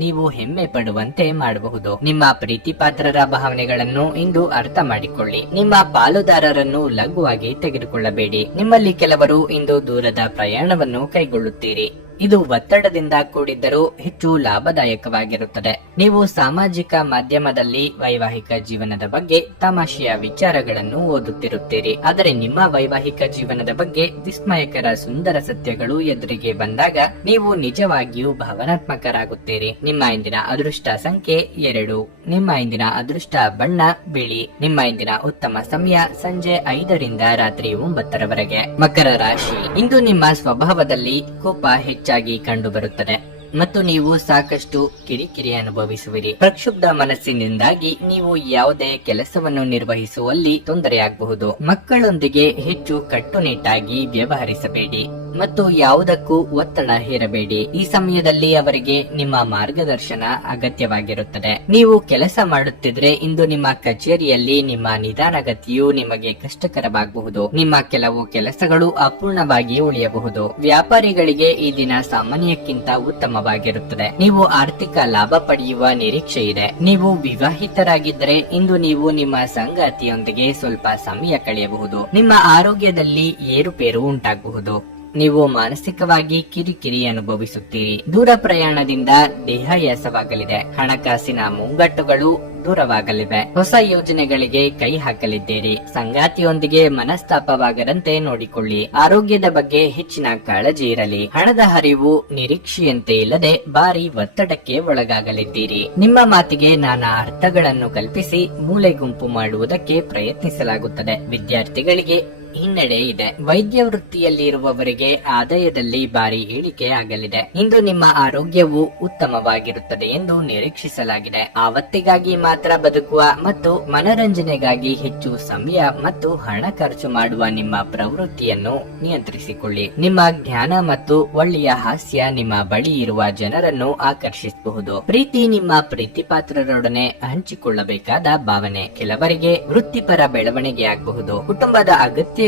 ನೀವು ಹೆಮ್ಮೆ ಪಡುವಂತೆ ಮಾಡಬಹುದು. ನಿಮ್ಮ ಪ್ರೀತಿ ಪಾತ್ರರ ಭಾವನೆಗಳನ್ನು ಇಂದು ಅರ್ಥ ಮಾಡಿಕೊಳ್ಳಿ. ನಿಮ್ಮ ಪಾಲುದಾರರನ್ನು ಲಘುವಾಗಿ ತೆಗೆದುಕೊಳ್ಳಬೇಡಿ. ನಿಮ್ಮಲ್ಲಿ ಕೆಲವರು ಇಂದು ದೂರದ ಪ್ರಯಾಣವನ್ನು ಕೈಗೊಳ್ಳುತ್ತೀರಿ. ಇದು ಒತ್ತಡದಿಂದ ಕೂಡಿದ್ದರೂ ಹೆಚ್ಚು ಲಾಭದಾಯಕವಾಗಿರುತ್ತದೆ. ನೀವು ಸಾಮಾಜಿಕ ಮಾಧ್ಯಮದಲ್ಲಿ ವೈವಾಹಿಕ ಜೀವನದ ಬಗ್ಗೆ ತಮಾಷೆಯ ವಿಚಾರಗಳನ್ನು ಓದುತ್ತಿರುತ್ತೀರಿ. ಆದರೆ ನಿಮ್ಮ ವೈವಾಹಿಕ ಜೀವನದ ಬಗ್ಗೆ ವಿಸ್ಮಯಕರ ಸುಂದರ ಸತ್ಯಗಳು ಎದುರಿಗೆ ಬಂದಾಗ ನೀವು ನಿಜವಾಗಿಯೂ ಭಾವನಾತ್ಮಕರಾಗುತ್ತೀರಿ. ನಿಮ್ಮ ಇಂದಿನ ಅದೃಷ್ಟ ಸಂಖ್ಯೆ 2. ನಿಮ್ಮ ಇಂದಿನ ಅದೃಷ್ಟ ಬಣ್ಣ ಬಿಳಿ. ನಿಮ್ಮ ಇಂದಿನ ಉತ್ತಮ ಸಮಯ ಸಂಜೆ 5ರಿಂದ ರಾತ್ರಿ 9ರವರೆಗೆ. ಮಕರ ರಾಶಿ. ಇಂದು ನಿಮ್ಮ ಸ್ವಭಾವದಲ್ಲಿ ಕೋಪ ಹೆಚ್ಚಾಗಿ ಕಂಡು ಬರುತ್ತದೆ ಮತ್ತು ನೀವು ಸಾಕಷ್ಟು ಕಿರಿಕಿರಿ ಅನುಭವಿಸುವಿರಿ. ಪ್ರಕ್ಷುಬ್ಧ ಮನಸ್ಸಿನಿಂದಾಗಿ ನೀವು ಯಾವುದೇ ಕೆಲಸವನ್ನು ನಿರ್ವಹಿಸುವಲ್ಲಿ ತೊಂದರೆಯಾಗಬಹುದು. ಮಕ್ಕಳೊಂದಿಗೆ ಹೆಚ್ಚು ಕಟ್ಟುನಿಟ್ಟಾಗಿ ವ್ಯವಹರಿಸಬೇಡಿ ಮತ್ತು ಯಾವುದಕ್ಕೂ ಒತ್ತಡ ಹೇರಬೇಡಿ. ಈ ಸಮಯದಲ್ಲಿ ಅವರಿಗೆ ನಿಮ್ಮ ಮಾರ್ಗದರ್ಶನ ಅಗತ್ಯವಾಗಿರುತ್ತದೆ. ನೀವು ಕೆಲಸ ಮಾಡುತ್ತಿದ್ರೆ ಇಂದು ನಿಮ್ಮ ಕಚೇರಿಯಲ್ಲಿ ನಿಮ್ಮ ನಿಧಾನಗತಿಯು ನಿಮಗೆ ಕಷ್ಟಕರವಾಗಬಹುದು. ನಿಮ್ಮ ಕೆಲವು ಕೆಲಸಗಳು ಅಪೂರ್ಣವಾಗಿ ಉಳಿಯಬಹುದು. ವ್ಯಾಪಾರಿಗಳಿಗೆ ಈ ದಿನ ಸಾಮಾನ್ಯಕ್ಕಿಂತ ಉತ್ತಮವಾಗಿರುತ್ತದೆ. ನೀವು ಆರ್ಥಿಕ ಲಾಭ ಪಡೆಯುವ ನಿರೀಕ್ಷೆ ಇದೆ. ನೀವು ವಿವಾಹಿತರಾಗಿದ್ದರೆ ಇಂದು ನೀವು ನಿಮ್ಮ ಸಂಗಾತಿಯೊಂದಿಗೆ ಸ್ವಲ್ಪ ಸಮಯ ಕಳೆಯಬಹುದು. ನಿಮ್ಮ ಆರೋಗ್ಯದಲ್ಲಿ ಏರುಪೇರು ಉಂಟಾಗಬಹುದು. ನೀವು ಮಾನಸಿಕವಾಗಿ ಕಿರಿಕಿರಿ ಅನುಭವಿಸುತ್ತೀರಿ. ದೂರ ಪ್ರಯಾಣದಿಂದ ದೇಹಾಯಾಸವಾಗಲಿದೆ. ಹಣಕಾಸಿನ ಮುಂಗಟ್ಟುಗಳು ದೂರವಾಗಲಿವೆ. ಹೊಸ ಯೋಜನೆಗಳಿಗೆ ಕೈ ಹಾಕಲಿದ್ದೀರಿ. ಸಂಗಾತಿಯೊಂದಿಗೆ ಮನಸ್ತಾಪವಾಗದಂತೆ ನೋಡಿಕೊಳ್ಳಿ. ಆರೋಗ್ಯದ ಬಗ್ಗೆ ಹೆಚ್ಚಿನ ಕಾಳಜಿ ಇರಲಿ. ಹಣದ ಹರಿವು ನಿರೀಕ್ಷೆಯಂತೆ ಇಲ್ಲದೆ ಭಾರಿ ಒತ್ತಡಕ್ಕೆ ಒಳಗಾಗಲಿದ್ದೀರಿ. ನಿಮ್ಮ ಮಾತಿಗೆ ನಾನಾ ಅರ್ಥಗಳನ್ನು ಕಲ್ಪಿಸಿ ಮೂಲೆ ಗುಂಪು ಮಾಡುವುದಕ್ಕೆ ಪ್ರಯತ್ನಿಸಲಾಗುತ್ತದೆ. ವಿದ್ಯಾರ್ಥಿಗಳಿಗೆ ಹಿನ್ನಡೆ ಇದೆ. ವೈದ್ಯ ವೃತ್ತಿಯಲ್ಲಿರುವವರಿಗೆ ಆದಾಯದಲ್ಲಿ ಭಾರಿ ಇಳಿಕೆ ಆಗಲಿದೆ. ಇಂದು ನಿಮ್ಮ ಆರೋಗ್ಯವು ಉತ್ತಮವಾಗಿರುತ್ತದೆ ಎಂದು ನಿರೀಕ್ಷಿಸಲಾಗಿದೆ. ಆವತ್ತಿಗಾಗಿ ಮಾತ್ರ ಬದುಕುವ ಮತ್ತು ಮನರಂಜನೆಗಾಗಿ ಹೆಚ್ಚು ಸಮಯ ಮತ್ತು ಹಣ ಖರ್ಚು ಮಾಡುವ ನಿಮ್ಮ ಪ್ರವೃತ್ತಿಯನ್ನು ನಿಯಂತ್ರಿಸಿಕೊಳ್ಳಿ. ನಿಮ್ಮ ಜ್ಞಾನ ಮತ್ತು ಒಳ್ಳೆಯ ಹಾಸ್ಯ ನಿಮ್ಮ ಬಳಿ ಇರುವ ಜನರನ್ನು ಆಕರ್ಷಿಸಬಹುದು. ಪ್ರೀತಿ ನಿಮ್ಮ ಪ್ರೀತಿಪಾತ್ರರೊಡನೆ ಹಂಚಿಕೊಳ್ಳಬೇಕಾದ ಭಾವನೆ. ಕೆಲವರಿಗೆ ವೃತ್ತಿಪರ ಬೆಳವಣಿಗೆ ಆಗಬಹುದು. ಕುಟುಂಬದ ಅಗತ್ಯಗಳನ್ನು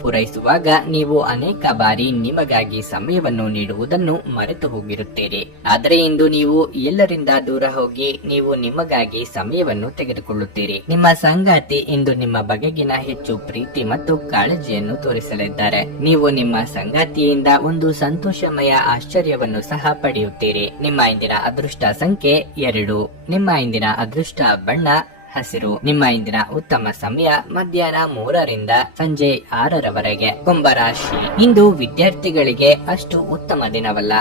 ಪೂರೈಸುವಾಗ ನೀವು ಅನೇಕ ಬಾರಿ ನಿಮಗಾಗಿ ಸಮಯವನ್ನು ನೀಡುವುದನ್ನು ಮರೆತು ಹೋಗಿರುತ್ತೀರಿ. ಆದರೆ ಇಂದು ನೀವು ಎಲ್ಲರಿಂದ ದೂರ ಹೋಗಿ ನೀವು ನಿಮಗಾಗಿ ಸಮಯವನ್ನು ತೆಗೆದುಕೊಳ್ಳುತ್ತೀರಿ. ನಿಮ್ಮ ಸಂಗಾತಿ ಇಂದು ನಿಮ್ಮ ಬಗೆಗಿನ ಹೆಚ್ಚು ಪ್ರೀತಿ ಮತ್ತು ಕಾಳಜಿಯನ್ನು ತೋರಿಸಲಿದ್ದಾರೆ. ನೀವು ನಿಮ್ಮ ಸಂಗಾತಿಯಿಂದ ಒಂದು ಸಂತೋಷಮಯ ಆಶ್ಚರ್ಯವನ್ನು ಸಹ ಪಡೆಯುತ್ತೀರಿ. ನಿಮ್ಮ ಇಂದಿನ ಅದೃಷ್ಟ ಸಂಖ್ಯೆ 2. ನಿಮ್ಮ ಇಂದಿನ ಅದೃಷ್ಟ ಬಣ್ಣ ಹಸಿರು. ನಿಮ್ಮ ಇಂದಿನ ಉತ್ತಮ ಸಮಯ ಮಧ್ಯಾಹ್ನ 3ರಿಂದ ಸಂಜೆ 6ರವರೆಗೆ. ಕುಂಭರಾಶಿ. ಇಂದು ವಿದ್ಯಾರ್ಥಿಗಳಿಗೆ ಅಷ್ಟು ಉತ್ತಮ ದಿನವಲ್ಲ.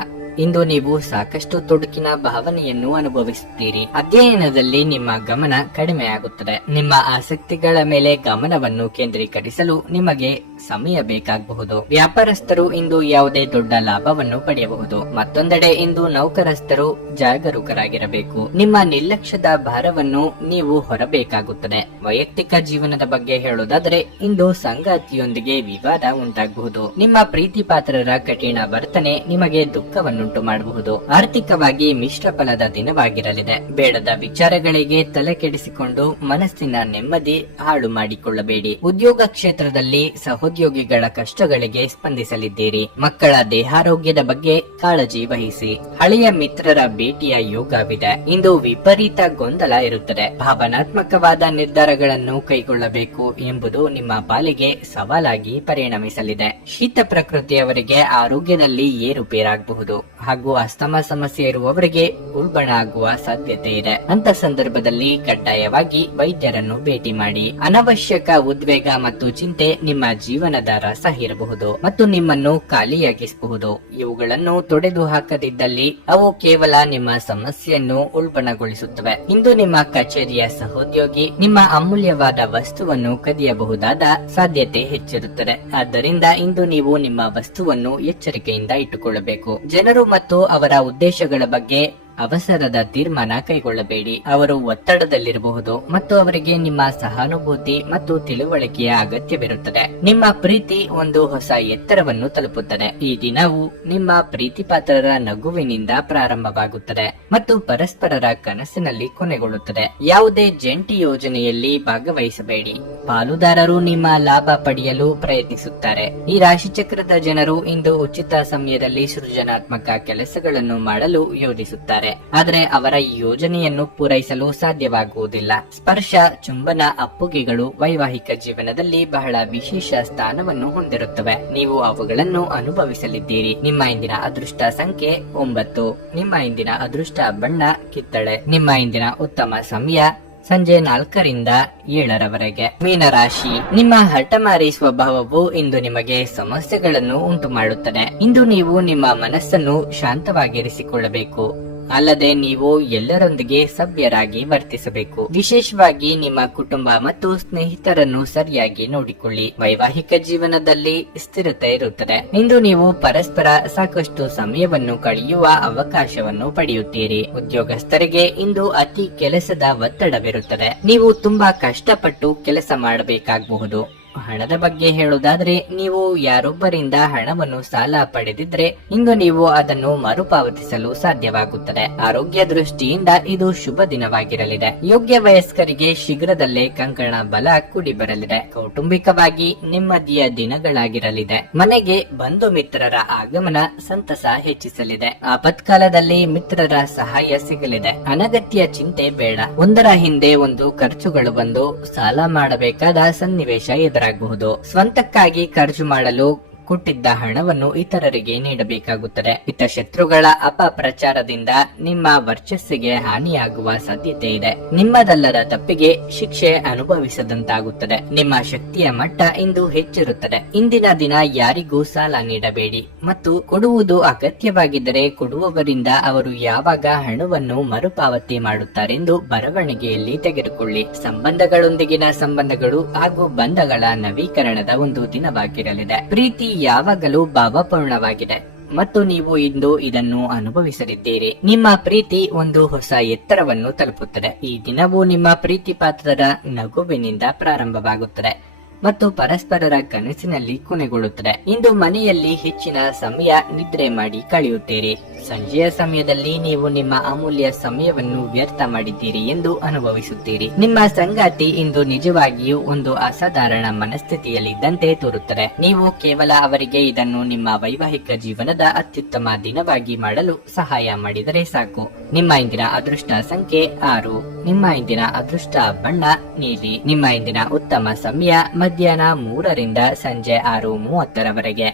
ಇಂದು ನೀವು ಸಾಕಷ್ಟು ತೊಡಕಿನ ಭಾವನೆಯನ್ನು ಅನುಭವಿಸುತ್ತೀರಿ. ಅಧ್ಯಯನದಲ್ಲಿ ನಿಮ್ಮ ಗಮನ ಕಡಿಮೆಯಾಗುತ್ತದೆ. ನಿಮ್ಮ ಆಸಕ್ತಿಗಳ ಮೇಲೆ ಗಮನವನ್ನು ಕೇಂದ್ರೀಕರಿಸಲು ನಿಮಗೆ ಸಮಯ ಬೇಕಾಗಬಹುದು. ವ್ಯಾಪಾರಸ್ಥರು ಇಂದು ಯಾವುದೇ ದೊಡ್ಡ ಲಾಭವನ್ನು ಪಡೆಯಬಹುದು. ಮತ್ತೊಂದೆಡೆ ಇಂದು ನೌಕರಸ್ಥರು ಜಾಗರೂಕರಾಗಿರಬೇಕು. ನಿಮ್ಮ ನಿರ್ಲಕ್ಷ್ಯದ ಭಾರವನ್ನು ನೀವು ಹೊರಬೇಕಾಗುತ್ತದೆ. ವೈಯಕ್ತಿಕ ಜೀವನದ ಬಗ್ಗೆ ಹೇಳುವುದಾದರೆ ಇಂದು ಸಂಗಾತಿಯೊಂದಿಗೆ ವಿವಾದ ಉಂಟಾಗಬಹುದು. ನಿಮ್ಮ ಪ್ರೀತಿ ಪಾತ್ರರ ಕಠಿಣ ವರ್ತನೆ ನಿಮಗೆ ದುಃಖವನ್ನು ಮಾಡಬಹುದು. ಆರ್ಥಿಕವಾಗಿ ಮಿಶ್ರ ಫಲದ ದಿನವಾಗಿರಲಿದೆ. ಬೇಡದ ವಿಚಾರಗಳಿಗೆ ತಲೆ ಕೆಡಿಸಿಕೊಂಡು ಮನಸ್ಸಿನ ನೆಮ್ಮದಿ ಹಾಳು ಮಾಡಿಕೊಳ್ಳಬೇಡಿ. ಉದ್ಯೋಗ ಕ್ಷೇತ್ರದಲ್ಲಿ ಸಹೋದ್ಯೋಗಿಗಳ ಕಷ್ಟಗಳಿಗೆ ಸ್ಪಂದಿಸಲಿದ್ದೀರಿ. ಮಕ್ಕಳ ದೇಹಾರೋಗ್ಯದ ಬಗ್ಗೆ ಕಾಳಜಿ ವಹಿಸಿ. ಹಳೆಯ ಮಿತ್ರರ ಭೇಟಿಯ ಯೋಗವಿದೆ. ಇಂದು ವಿಪರೀತ ಗೊಂದಲ ಇರುತ್ತದೆ. ಭಾವನಾತ್ಮಕವಾದ ನಿರ್ಧಾರಗಳನ್ನು ಕೈಗೊಳ್ಳಬೇಕು ಎಂಬುದು ನಿಮ್ಮ ಪಾಲಿಗೆ ಸವಾಲಾಗಿ ಪರಿಣಮಿಸಲಿದೆ. ಶೀತ ಪ್ರಕೃತಿಯವರಿಗೆ ಆರೋಗ್ಯದಲ್ಲಿ ಏರುಪೇರಾಗಬಹುದು ಹಾಗೂ ಅಸ್ತಮ ಸಮಸ್ಯೆ ಇರುವವರಿಗೆ ಉಲ್ಬಣ ಆಗುವ ಸಾಧ್ಯತೆ ಇದೆ. ಅಂತ ಸಂದರ್ಭದಲ್ಲಿ ಕಡ್ಡಾಯವಾಗಿ ವೈದ್ಯರನ್ನು ಭೇಟಿ ಮಾಡಿ. ಅನವಶ್ಯಕ ಉದ್ವೇಗ ಮತ್ತು ಚಿಂತೆ ನಿಮ್ಮ ಜೀವನದ ರಸ ಹೀರಬಹುದು ಮತ್ತು ನಿಮ್ಮನ್ನು ಖಾಲಿಯಾಗಿಸಬಹುದು. ಇವುಗಳನ್ನು ತೊಡೆದು ಹಾಕದಿದ್ದಲ್ಲಿ ಅವು ಕೇವಲ ನಿಮ್ಮ ಸಮಸ್ಯೆಯನ್ನು ಉಲ್ಬಣಗೊಳಿಸುತ್ತವೆ. ಇಂದು ನಿಮ್ಮ ಕಚೇರಿಯ ಸಹೋದ್ಯೋಗಿ ನಿಮ್ಮ ಅಮೂಲ್ಯವಾದ ವಸ್ತುವನ್ನು ಕದಿಯಬಹುದಾದ ಸಾಧ್ಯತೆ ಹೆಚ್ಚಿರುತ್ತದೆ. ಆದ್ದರಿಂದ ಇಂದು ನೀವು ನಿಮ್ಮ ವಸ್ತುವನ್ನು ಎಚ್ಚರಿಕೆಯಿಂದ ಇಟ್ಟುಕೊಳ್ಳಬೇಕು. ಜನರು ಮತ್ತು ಅವರ ಉದ್ದೇಶಗಳ ಬಗ್ಗೆ ಅವಸರದ ತೀರ್ಮಾನ ಕೈಗೊಳ್ಳಬೇಡಿ. ಅವರು ಒತ್ತಡದಲ್ಲಿರಬಹುದು ಮತ್ತು ಅವರಿಗೆ ನಿಮ್ಮ ಸಹಾನುಭೂತಿ ಮತ್ತು ತಿಳುವಳಿಕೆಯ ಅಗತ್ಯವಿರುತ್ತದೆ. ನಿಮ್ಮ ಪ್ರೀತಿ ಒಂದು ಹೊಸ ಎತ್ತರವನ್ನು ತಲುಪುತ್ತದೆ. ಈ ದಿನವು ನಿಮ್ಮ ಪ್ರೀತಿ ಪಾತ್ರರ ನಗುವಿನಿಂದ ಪ್ರಾರಂಭವಾಗುತ್ತದೆ ಮತ್ತು ಪರಸ್ಪರರ ಕನಸಿನಲ್ಲಿ ಕೊನೆಗೊಳ್ಳುತ್ತದೆ. ಯಾವುದೇ ಜಂಟಿ ಯೋಜನೆಯಲ್ಲಿ ಭಾಗವಹಿಸಬೇಡಿ. ಪಾಲುದಾರರು ನಿಮ್ಮ ಲಾಭ ಪಡೆಯಲು ಪ್ರಯತ್ನಿಸುತ್ತಾರೆ. ಈ ರಾಶಿಚಕ್ರದ ಜನರು ಇಂದು ಉಚಿತ ಸಮಯದಲ್ಲಿ ಸೃಜನಾತ್ಮಕ ಕೆಲಸಗಳನ್ನು ಮಾಡಲು ಯೋಜಿಸುತ್ತಾರೆ, ಆದರೆ ಅವರ ಈ ಯೋಜನೆಯನ್ನು ಪೂರೈಸಲು ಸಾಧ್ಯವಾಗುವುದಿಲ್ಲ. ಸ್ಪರ್ಶ, ಚುಂಬನ, ಅಪ್ಪುಗೆಗಳು ವೈವಾಹಿಕ ಜೀವನದಲ್ಲಿ ಬಹಳ ವಿಶೇಷ ಸ್ಥಾನವನ್ನು ಹೊಂದಿರುತ್ತವೆ. ನೀವು ಅವುಗಳನ್ನು ಅನುಭವಿಸಲಿದ್ದೀರಿ. ನಿಮ್ಮ ಇಂದಿನ ಅದೃಷ್ಟ ಸಂಖ್ಯೆ 9. ನಿಮ್ಮ ಇಂದಿನ ಅದೃಷ್ಟ ಬಣ್ಣ ಕಿತ್ತಳೆ. ನಿಮ್ಮ ಇಂದಿನ ಉತ್ತಮ ಸಮಯ ಸಂಜೆ 4ರಿಂದ 7ರವರೆಗೆ. ಮೀನರಾಶಿ, ನಿಮ್ಮ ಹಠಮಾರಿ ಸ್ವಭಾವವು ಇಂದು ನಿಮಗೆ ಸಮಸ್ಯೆಗಳನ್ನು ಉಂಟು ಮಾಡುತ್ತದೆ. ಇಂದು ನೀವು ನಿಮ್ಮ ಮನಸ್ಸನ್ನು ಶಾಂತವಾಗಿರಿಸಿಕೊಳ್ಳಬೇಕು. ಅಲ್ಲದೆ ನೀವು ಎಲ್ಲರೊಂದಿಗೆ ಸಭ್ಯರಾಗಿ ವರ್ತಿಸಬೇಕು. ವಿಶೇಷವಾಗಿ ನಿಮ್ಮ ಕುಟುಂಬ ಮತ್ತು ಸ್ನೇಹಿತರನ್ನು ಸರಿಯಾಗಿ ನೋಡಿಕೊಳ್ಳಿ. ವೈವಾಹಿಕ ಜೀವನದಲ್ಲಿ ಸ್ಥಿರತೆ ಇರುತ್ತದೆ. ಇಂದು ನೀವು ಪರಸ್ಪರ ಸಾಕಷ್ಟು ಸಮಯವನ್ನು ಕಳೆಯುವ ಅವಕಾಶವನ್ನು ಪಡೆಯುತ್ತೀರಿ. ಉದ್ಯೋಗಸ್ಥರಿಗೆ ಇಂದು ಅತಿ ಕೆಲಸದ ಒತ್ತಡವಿರುತ್ತದೆ. ನೀವು ತುಂಬಾ ಕಷ್ಟಪಟ್ಟು ಕೆಲಸ ಮಾಡಬೇಕಾಗಬಹುದು. ಹಣದ ಬಗ್ಗೆ ಹೇಳುವುದಾದ್ರೆ, ನೀವು ಯಾರೊಬ್ಬರಿಂದ ಹಣವನ್ನು ಸಾಲ ಪಡೆದಿದ್ರೆ ಇಂದು ನೀವು ಅದನ್ನು ಮರುಪಾವತಿಸಲು ಸಾಧ್ಯವಾಗುತ್ತದೆ. ಆರೋಗ್ಯ ದೃಷ್ಟಿಯಿಂದ ಇದು ಶುಭ ದಿನವಾಗಿರಲಿದೆ. ಯೋಗ್ಯ ವಯಸ್ಕರಿಗೆ ಶೀಘ್ರದಲ್ಲೇ ಕಂಕಣ ಬಲ ಕೂಡಿ ಬರಲಿದೆ. ಕೌಟುಂಬಿಕವಾಗಿ ನೆಮ್ಮದಿಯ ದಿನಗಳಾಗಿರಲಿದೆ. ಮನೆಗೆ ಬಂಧು ಮಿತ್ರರ ಆಗಮನ ಸಂತಸ ಹೆಚ್ಚಿಸಲಿದೆ. ಆಪತ್ಕಾಲದಲ್ಲಿ ಮಿತ್ರರ ಸಹಾಯ ಸಿಗಲಿದೆ. ಅನಗತ್ಯ ಚಿಂತೆ ಬೇಡ. ಒಂದರ ಹಿಂದೆ ಒಂದು ಖರ್ಚುಗಳು ಬಂದು ಸಾಲ ಮಾಡಬೇಕಾದ ಸನ್ನಿವೇಶ ಎದುರಾಗಬಹುದು. ಸ್ವಂತಕ್ಕಾಗಿ ಖರ್ಚು ಮಾಡಲು ಕೊಟ್ಟಿದ್ದ ಹಣವನ್ನು ಇತರರಿಗೆ ನೀಡಬೇಕಾಗುತ್ತದೆ. ಹಿತಶತ್ರುಗಳ ಅಪಪ್ರಚಾರದಿಂದ ನಿಮ್ಮ ವರ್ಚಸ್ಸಿಗೆ ಹಾನಿಯಾಗುವ ಸಾಧ್ಯತೆ ಇದೆ. ನಿಮ್ಮದಲ್ಲದ ತಪ್ಪಿಗೆ ಶಿಕ್ಷೆ ಅನುಭವಿಸದಂತಾಗುತ್ತದೆ. ನಿಮ್ಮ ಶಕ್ತಿಯ ಮಟ್ಟ ಇಂದು ಹೆಚ್ಚಿರುತ್ತದೆ. ಇಂದಿನ ದಿನ ಯಾರಿಗೂ ಸಾಲ ನೀಡಬೇಡಿ ಮತ್ತು ಕೊಡುವುದು ಅಗತ್ಯವಾಗಿದ್ದರೆ ಕೊಡುವವರಿಂದ ಅವರು ಯಾವಾಗ ಹಣವನ್ನು ಮರುಪಾವತಿ ಮಾಡುತ್ತಾರೆಂದು ಬರವಣಿಗೆಯಲ್ಲಿ ತೆಗೆದುಕೊಳ್ಳಿ. ಸಂಬಂಧಗಳೊಂದಿಗಿನ ಸಂಬಂಧಗಳು ಹಾಗೂ ಬಂಧಗಳ ನವೀಕರಣದ ಒಂದು ದಿನವಾಗಿರಲಿದೆ. ಪ್ರೀತಿ ಯಾವಾಗಲೂ ಭಾವಪೂರ್ಣವಾಗಿದೆ ಮತ್ತು ನೀವು ಇಂದು ಇದನ್ನು ಅನುಭವಿಸಲಿದ್ದೀರಿ. ನಿಮ್ಮ ಪ್ರೀತಿ ಒಂದು ಹೊಸ ಎತ್ತರವನ್ನು ತಲುಪುತ್ತದೆ. ಈ ದಿನವು ನಿಮ್ಮ ಪ್ರೀತಿ ಪಾತ್ರರ ನಗುವಿನಿಂದ ಪ್ರಾರಂಭವಾಗುತ್ತದೆ ಮತ್ತು ಪರಸ್ಪರರ ಕನಸಿನಲ್ಲಿ ಕೊನೆಗೊಳ್ಳುತ್ತದೆ. ಇಂದು ಮನೆಯಲ್ಲಿ ಹೆಚ್ಚಿನ ಸಮಯ ನಿದ್ರೆ ಮಾಡಿ ಕಳೆಯುತ್ತೀರಿ. ಸಂಜೆಯ ಸಮಯದಲ್ಲಿ ನೀವು ನಿಮ್ಮ ಅಮೂಲ್ಯ ಸಮಯವನ್ನು ವ್ಯರ್ಥ ಮಾಡಿದ್ದೀರಿ ಎಂದು ಅನುಭವಿಸುತ್ತೀರಿ. ನಿಮ್ಮ ಸಂಗಾತಿ ಇಂದು ನಿಜವಾಗಿಯೂ ಒಂದು ಅಸಾಧಾರಣ ಮನಸ್ಥಿತಿಯಲ್ಲಿದ್ದಂತೆ ತೋರುತ್ತದೆ. ನೀವು ಕೇವಲ ಅವರಿಗೆ ಇದನ್ನು ನಿಮ್ಮ ವೈವಾಹಿಕ ಜೀವನದ ಅತ್ಯುತ್ತಮ ದಿನವಾಗಿ ಮಾಡಲು ಸಹಾಯ ಮಾಡಿದರೆ ಸಾಕು. ನಿಮ್ಮ ಇಂದಿನ ಅದೃಷ್ಟ ಸಂಖ್ಯೆ 6. ನಿಮ್ಮ ಇಂದಿನ ಅದೃಷ್ಟ ಬಣ್ಣ ನೀಲಿ. ನಿಮ್ಮ ಇಂದಿನ ಉತ್ತಮ ಸಮಯ ಮಧ್ಯಾಹ್ನ 3ರಿಂದ ಸಂಜೆ 6:30ರವರೆಗೆ.